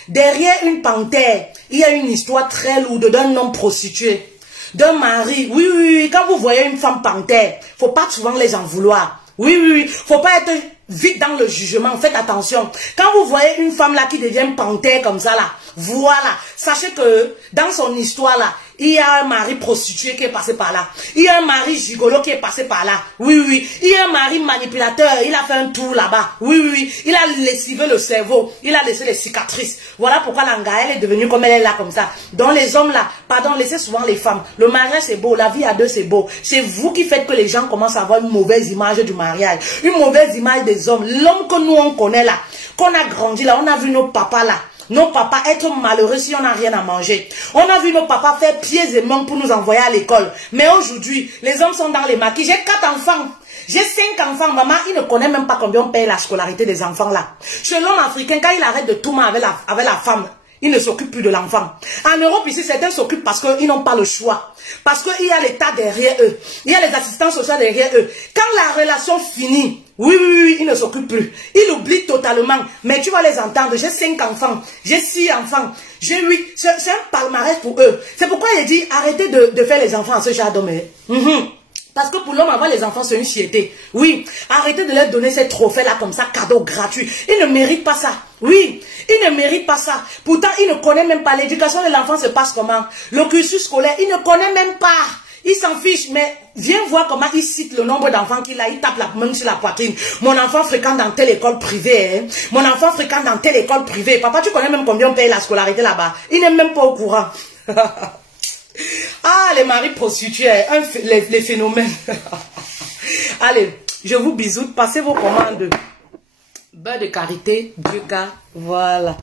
Derrière une panthère, il y a une histoire très lourde d'un homme prostitué, d'un mari. Oui, oui, oui, quand vous voyez une femme panthère, faut pas souvent les en vouloir. Oui, oui, oui, faut pas être vite dans le jugement, faites attention. Quand vous voyez une femme là qui devient panthère comme ça là, voilà, sachez que dans son histoire là, il y a un mari prostitué qui est passé par là. Il y a un mari gigolo qui est passé par là. Oui, oui, oui. Il y a un mari manipulateur. Il a fait un tour là-bas. Oui, oui, oui. Il a lessivé le cerveau. Il a laissé les cicatrices. Voilà pourquoi l'anga, elle est devenue comme elle est là, comme ça. Donc les hommes là, pardon, laissez souvent les femmes. Le mariage c'est beau. La vie à deux c'est beau. C'est vous qui faites que les gens commencent à avoir une mauvaise image du mariage. Une mauvaise image des hommes. L'homme que nous on connaît là, qu'on a grandi là, on a vu nos papas là. Nos papas être malheureux si on n'a rien à manger. On a vu nos papas faire pieds et mains pour nous envoyer à l'école. Mais aujourd'hui, les hommes sont dans les maquis. J'ai 4 enfants. J'ai 5 enfants. Maman, il ne connaît même pas combien on paye la scolarité des enfants là. Chez l'homme africain, quand il arrête de tout avec la femme, il ne s'occupe plus de l'enfant. En Europe, ici, certains s'occupent parce qu'ils n'ont pas le choix. Parce qu'il y a l'État derrière eux. Il y a les assistants sociaux derrière eux. Quand la relation finit, oui, oui, oui, ils ne s'occupent plus. Ils oublient totalement. Mais tu vas les entendre. J'ai 5 enfants. J'ai 6 enfants. J'ai 8. C'est un palmarès pour eux. C'est pourquoi il dit, arrêtez de faire les enfants à ce genre d'homme. Parce que pour l'homme, avoir les enfants, c'est une chiété. Oui, arrêtez de leur donner ces trophées-là comme ça, cadeaux gratuits. Ils ne méritent pas ça. Oui, ils ne méritent pas ça. Pourtant, ils ne connaissent même pas. L'éducation de l'enfant se passe comment? Le cursus scolaire, ils ne connaissent même pas. Ils s'en fichent, mais viens voir comment ils citent le nombre d'enfants qu'il a. Ils tapent la main sur la poitrine. Mon enfant fréquente dans telle école privée. Hein? Mon enfant fréquente dans telle école privée. Papa, tu connais même combien on paye la scolarité là-bas? Il n'est même pas au courant. Ah, les maris prostitués, les phénomènes. Allez, je vous bisoute, passez vos commandes. Beurre de karité, Dieu garde. Voilà.